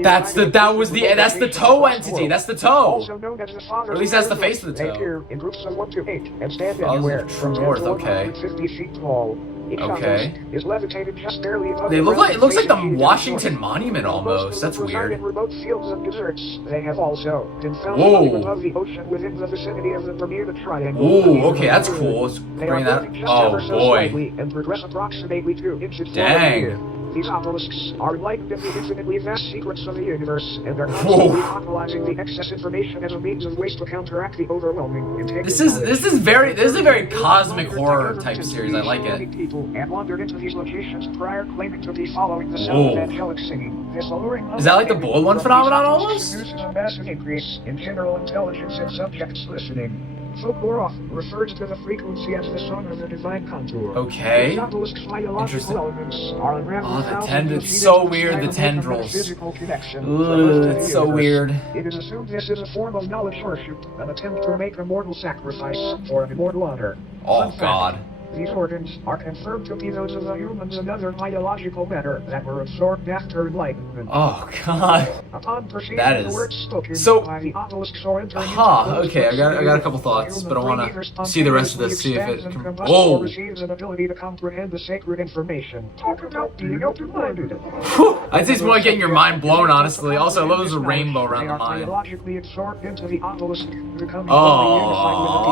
That's the toe entity entity. That's the toe. Also known as the father. Or at least that's the face of the They toe. appear in groups of 1 to 8 and stand Oh, anywhere true from 10 north, to okay. 150 feet tall. Each Okay. obelisk is levitated just barely above They the look ground like, it looks like the facing east Washington north. Monument Most almost. of That's them reside weird. in remote fields and deserts. They have also been found Whoa. floating above the ocean within the vicinity of the Bermuda Triangle. Ooh, okay, that's cool. Let's They bring are that. moving just Oh ever so boy. slightly and progress approximately 2 inches Dang. forward a year. These obelisks are enlightened in the infinitely vast secrets of the universe, and they're constantly monopolizing the excess information as a means of waste to counteract the overwhelming intake. This is a very cosmic horror type series. I like it. People and wandered into these locations prior claiming to be following the sound Whoa. of angelic singing. This alluring Is that like the Bold One phenomenon almost? produces a massive increase in general intelligence and subjects listening. Folklore often refers to the frequency as the song of the divine contour. Okay. These obelisk's biological Interesting. elements are unraveled Oh, the thousands tendrils. of It's feet so into weird, the away from their tendrils. physical connection Ugh, from Earth to the it's so universe. weird. It is assumed this is a form of knowledge worship, an attempt to make a mortal sacrifice for an immortal honor. Oh Fun fact, God. These organs are confirmed to be those of the humans and other biological matter that were absorbed after enlightenment. Oh God. Upon perceiving That the is- words spoken so- by the obelisks or entering into those Okay, I got a words, couple thoughts, the but I human want brain to see the rest of this. See if it expands can. and combusts Whoa. or receives an ability to comprehend the sacred information. Talk about being open-minded. Whew. I'd say it's more like getting your mind blown, honestly. Also, I love there's a rainbow around They the are mind. biologically absorbed into the obelisk, becoming Oh,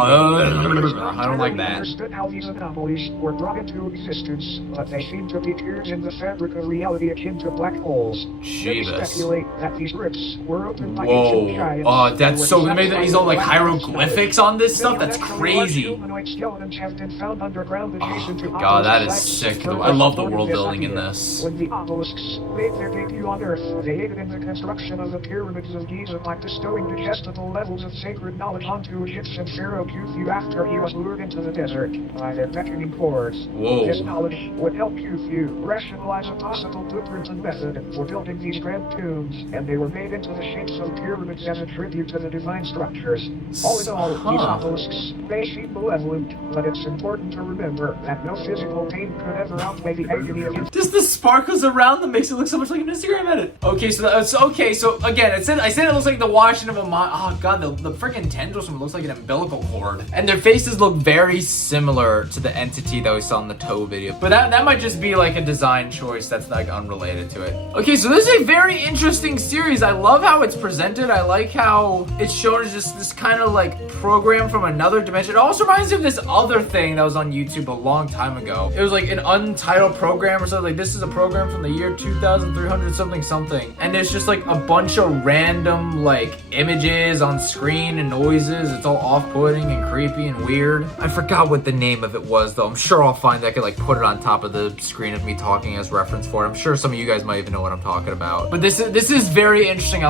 I don't like that. Understood how these anomalies were brought into existence, but they seem to be tears in the fabric of reality akin to black holes. Many Jeebus. speculate that these rifts were opened by Whoa. ancient giants. Oh, that's who so. were They made these all like hieroglyphics on this stuff. That's crazy. Humanoid skeletons have been found underground adjacent to Oh God, that is obelisk sites. sick. I love the world This building in idea. this. When the obelisks made their debut on Earth, they aided in the construction of the pyramids of Giza by bestowing digestible levels of sacred knowledge onto Egyptian pharaoh Khufu after he was lured into the desert by their beckoning chords. Whoa. This knowledge would help Khufu rationalize a possible blueprint and method for building these grand tombs, and they were made into the shapes of pyramids as a tribute to the divine structures. All in all, these obelisks may seem malevolent, but it's important to remember that no physical pain could ever outweigh the agony of Just the sparkles around them makes it look so much like an Instagram edit. Okay, so that's okay. So again, I said it looks like the Washington of a oh God, the freaking tendrils from it looks like an umbilical cord, and their faces look very similar to the entity that we saw in the toe video. But that might just be like a design choice that's like unrelated to it. Okay, so this is a very interesting series. I love how it's presented. I like how it's shown as just this kind of like program from another dimension. It also reminds me of this other thing that was on YouTube a long time ago. It was like an untitled program or something. Like this is a program from the year 2300 something. And there's just like a bunch of random like images on screen and noises. It's all off-putting and creepy and weird. I forgot what the name of it was though. I'm sure I'll find that I could like put it on top of the screen of me talking as reference for it. I'm sure some of you guys might even know what I'm talking about. But this is very interesting. I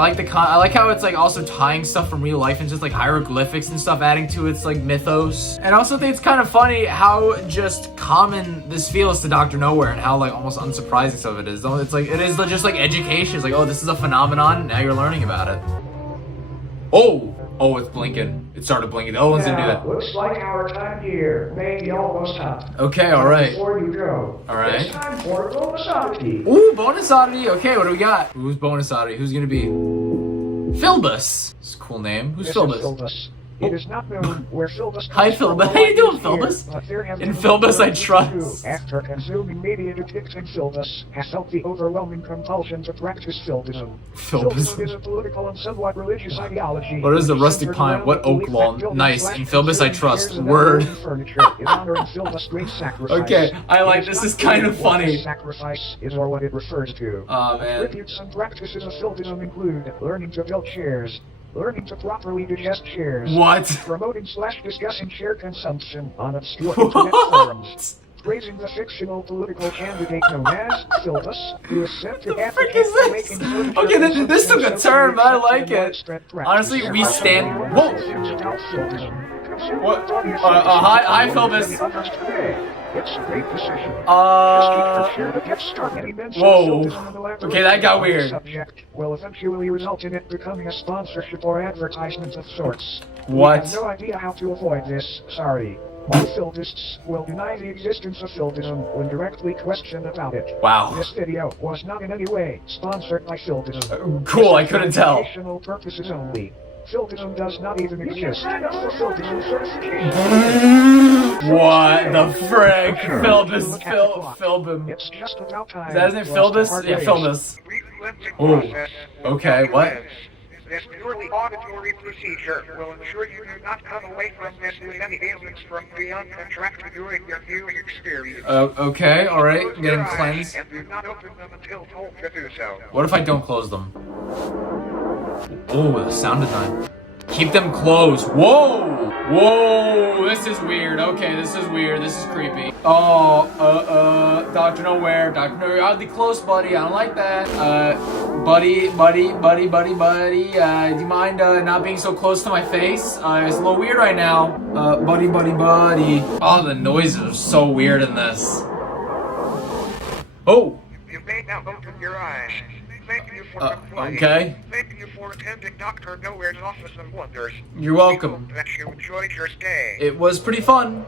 like how it's like also tying stuff from real life and just like hieroglyphics and stuff, adding to its like mythos. And I also think it's kind of funny how just common this feels to Dr. Nowhere and how like almost unsurprising some of it is. It's like it is just like education. It's like, oh, this is a phenomenon. Now you're learning about it. Oh, it's blinking. It started blinking. The other ones didn't do that. Looks like our time here may be almost up. Okay, all right. Before you go, All right. it's time for bonus oddity. Ooh, bonus oddity. Okay, what do we got? Who's bonus oddity? Who's gonna be? Philbus. It's a cool name. Who's This is Philbus? Philbus. It is not known where Philbus Hi, comes from Philbus. or How you why doing, he's here, Philbus? but there have In been Philbus I reports trust. too. After consuming media depicting Philbus, has felt the overwhelming compulsion to practice Philbism. Philbism. Philbism is a political and somewhat religious ideology. What is a which rusty centers pine? around What the belief oak that lawn? building Nice. slash In Philbus I consuming trust. shares of Word. American furniture is honoring Philbus' great sacrifice. Okay, I like It this. not Is kind of clear what funny. this sacrifice is or what it refers to. Oh man. Tributes and practices of Philbism include learning to build chairs, learning to properly digest chairs, What? promoting / discussing share consumption on obscure internet forums, praising the fictional political candidate known as Philbus, who is said to advocate is for this? making furniture Okay, this took a consumption turn, but I socially like it. widespread practice. Honestly, we stand. Whoa. What? What? Hi, Philbus. It's a great decision. Whoa. Okay, that got weird. Subject will eventually result in it becoming a sponsorship or advertisement of sorts. What? We have no idea how to avoid this. Sorry. All Fildists will deny the existence of Fildism when directly questioned about it. Wow. This video was not in any way sponsored by Fildism. Cool, I couldn't tell. For educational purposes only. Fildism does not even exist. Sign up for Fildism certification. What the frick? Philbus, Philbum. It's just about time. Is that his name, Philbus? Yeah, Philbus. Oh, okay, what? This purely auditory procedure will ensure you do not come away from this with any ailments from beyond contracted during your viewing experience. Okay, alright, Close getting your eyes cleansed. And do not open them until told to do so. What if I don't close them? Oh, the sound design. Keep them closed. Whoa! Whoa! This is weird. Okay, this is weird. This is creepy. Oh, Dr. Nowhere. Dr. Nowhere, you're oddly close, buddy. I don't like that. Buddy. Do you mind not being so close to my face? It's a little weird right now. Buddy. Oh, the noises are so weird in this. Oh! You may now open your eyes. Thank you for complying. Okay. Thank you for attending Dr. Nowhere's Office of Wonders. You're welcome. We hope that you enjoyed your stay. It was pretty fun.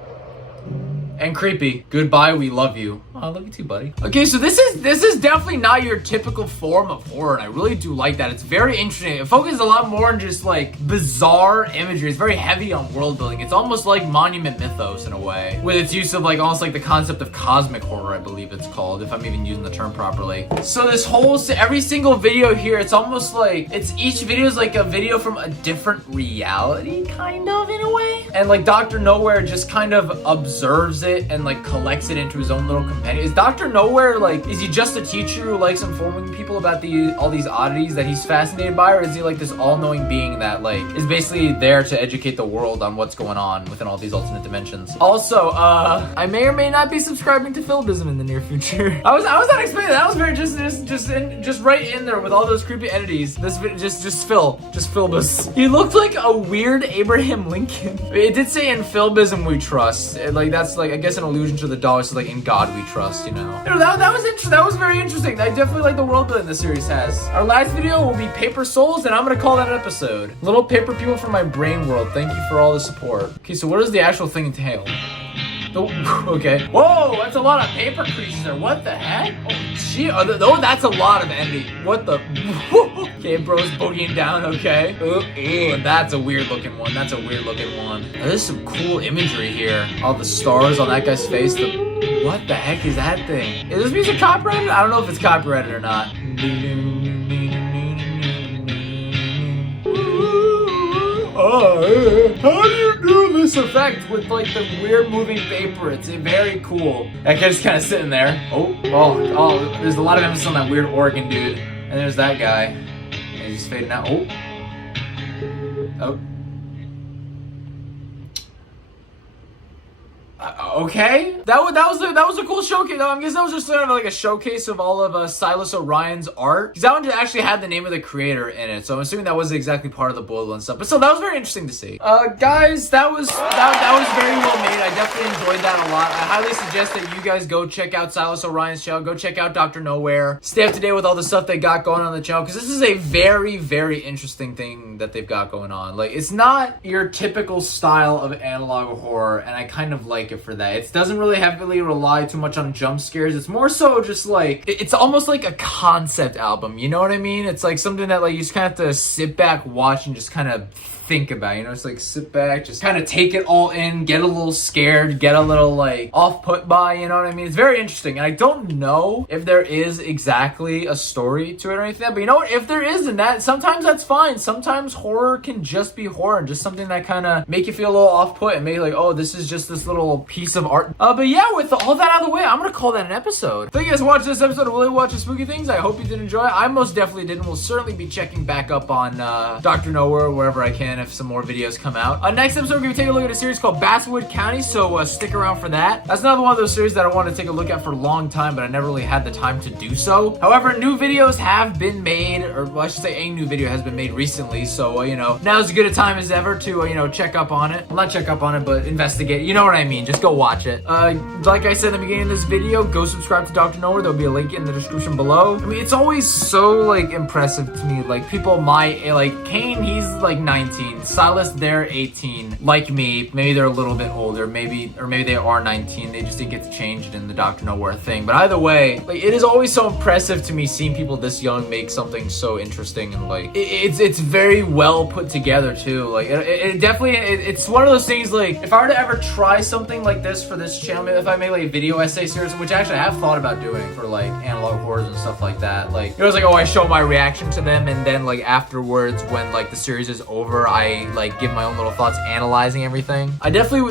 And creepy. Goodbye, we love you. Oh, I love you too, buddy. Okay, so this is definitely not your typical form of horror, and I really do like that. It's very interesting. It focuses a lot more on just like bizarre imagery. It's very heavy on world building. It's almost like Monument Mythos in a way, with its use of like almost like the concept of cosmic horror, I believe it's called, if I'm even using the term properly. So this whole every single video here, it's almost like each video is like a video from a different reality, kind of in a way. And like Dr. Nowhere just kind of observes it and like collects it into his own little companion. Is Dr. Nowhere like, is he just a teacher who likes informing people about all these oddities that he's fascinated by, or is he like this all-knowing being that like is basically there to educate the world on what's going on within all these alternate dimensions? Also, I may or may not be subscribing to Philbism in the near future. I was not expecting that. That was very just right in there with all those creepy entities. This video, just Philbus. He looked like a weird Abraham Lincoln. It did say in Philbism we trust. Like that's like I guess an allusion to the dollar. So like in God we trust, you know. That was interesting. That was very interesting. I definitely like the world building this series has. Our last video will be Paper Souls, and I'm gonna call that an episode. Little paper people from my brain world. Thank you for all the support. Okay, so what does the actual thing entail? Oh, okay. Whoa, that's a lot of paper creatures there. What the heck? Oh, gee. Oh, that's a lot of envy. What the? Okay, bro's boogieing down. Okay. Ooh, that's a weird looking one. That's a weird looking one. There's some cool imagery here. All the stars on that guy's face. What the heck is that thing? Is this music copyrighted? I don't know if it's copyrighted or not. How do you do this effect with like the weird moving paper? It's very cool. That guy's kind of sitting there. Oh, there's a lot of emphasis on that weird organ dude. And there's that guy. And he's fading out. Oh. Okay, that was a cool showcase. I guess that was just sort of like a showcase of all of Silas Orion's art. Because that one actually had the name of the creator in it, so I'm assuming that wasn't exactly part of the boil and stuff. But still, that was very interesting to see. Guys, that was very well made. I definitely enjoyed that a lot. I highly suggest that you guys go check out Silas Orion's channel. Go check out Dr. Nowhere. Stay up to date with all the stuff they got going on the channel, because this is a very, very interesting thing that they've got going on. Like, it's not your typical style of analog horror, and I kind of like it for that. It doesn't really heavily rely too much on jump scares. It's more so just like, it's almost like a concept album, you know what I mean? It's like something that like you just kind of have to sit back, watch, and just kind of think about, you know? It's like sit back, just kind of take it all in, get a little scared, get a little like off-put by, you know what I mean? It's very interesting, and I don't know if there is exactly a story to it or anything, but you know what? If there isn't, that sometimes that's fine. Sometimes horror can just be horror, just something that kind of make you feel a little off-put and make like, oh, this is just this little piece of art. But yeah, with all that out of the way, I'm gonna call that an episode. Thank you guys for watching this episode of Willy Watches Spooky Things. I hope you did enjoy it. I most definitely did, and will certainly be checking back up on Dr. Nowhere wherever I can if some more videos come out. Next episode, we're gonna be taking a look at a series called Basswood County, so stick around for that. That's another one of those series that I wanted to take a look at for a long time, but I never really had the time to do so. However, new videos have been made, or well, I should say a new video has been made recently, so you know, now's as good a time as ever to you know, check up on it. Well, not check up on it, but investigate. You know what I mean? Just go watch watch it. Like I said in the beginning of this video, go subscribe to Dr. Nowhere. There'll be a link in the description below. I mean, it's always so like impressive to me. Like people like Kane, he's like 19. Silas, they're 18. Like me, maybe they're a little bit older. Maybe they are 19. They just didn't get to change it in the Dr. Nowhere thing. But either way, like it is always so impressive to me seeing people this young make something so interesting, and like it's very well put together too. Like it definitely it's one of those things. Like if I were to ever try something like this for this channel, if I made like a video essay series, which actually I have thought about doing for like analog horrors and stuff like that, like it was like, oh, I show my reaction to them, and then like afterwards when like the series is over, I like give my own little thoughts analyzing everything.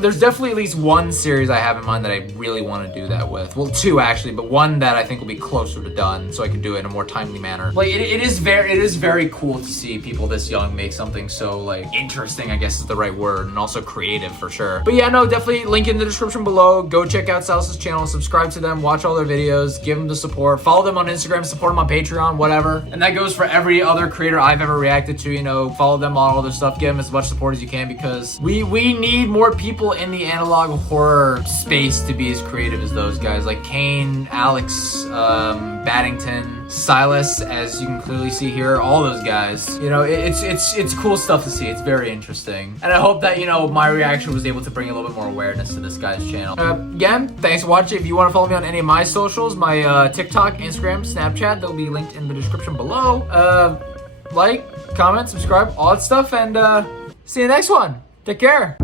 There's definitely at least one series I have in mind that I really want to do that with. Well, two actually, but one that I think will be closer to done, so I can do it in a more timely manner. Like it is very cool to see people this young make something so like interesting, I guess is the right word, and also creative for sure. But yeah, no, definitely link in the description below. Go check out Silas's channel, subscribe to them, watch all their videos, give them the support, follow them on Instagram, support them on Patreon, whatever. And that goes for every other creator I've ever reacted to. You know, follow them on all their stuff, give them as much support as you can, because we need more people in the analog horror space to be as creative as those guys, like Kane, Alex, Baddington, Silas, as you can clearly see here, all those guys. You know, it's cool stuff to see. It's very interesting, and I hope that, you know, my reaction was able to bring a little bit more awareness to this guy's channel. Again, thanks for watching. If you want to follow me on any of my socials, my TikTok, Instagram, Snapchat, they'll be linked in the description below. Like, comment, subscribe, all that stuff, and see you next one. Take care.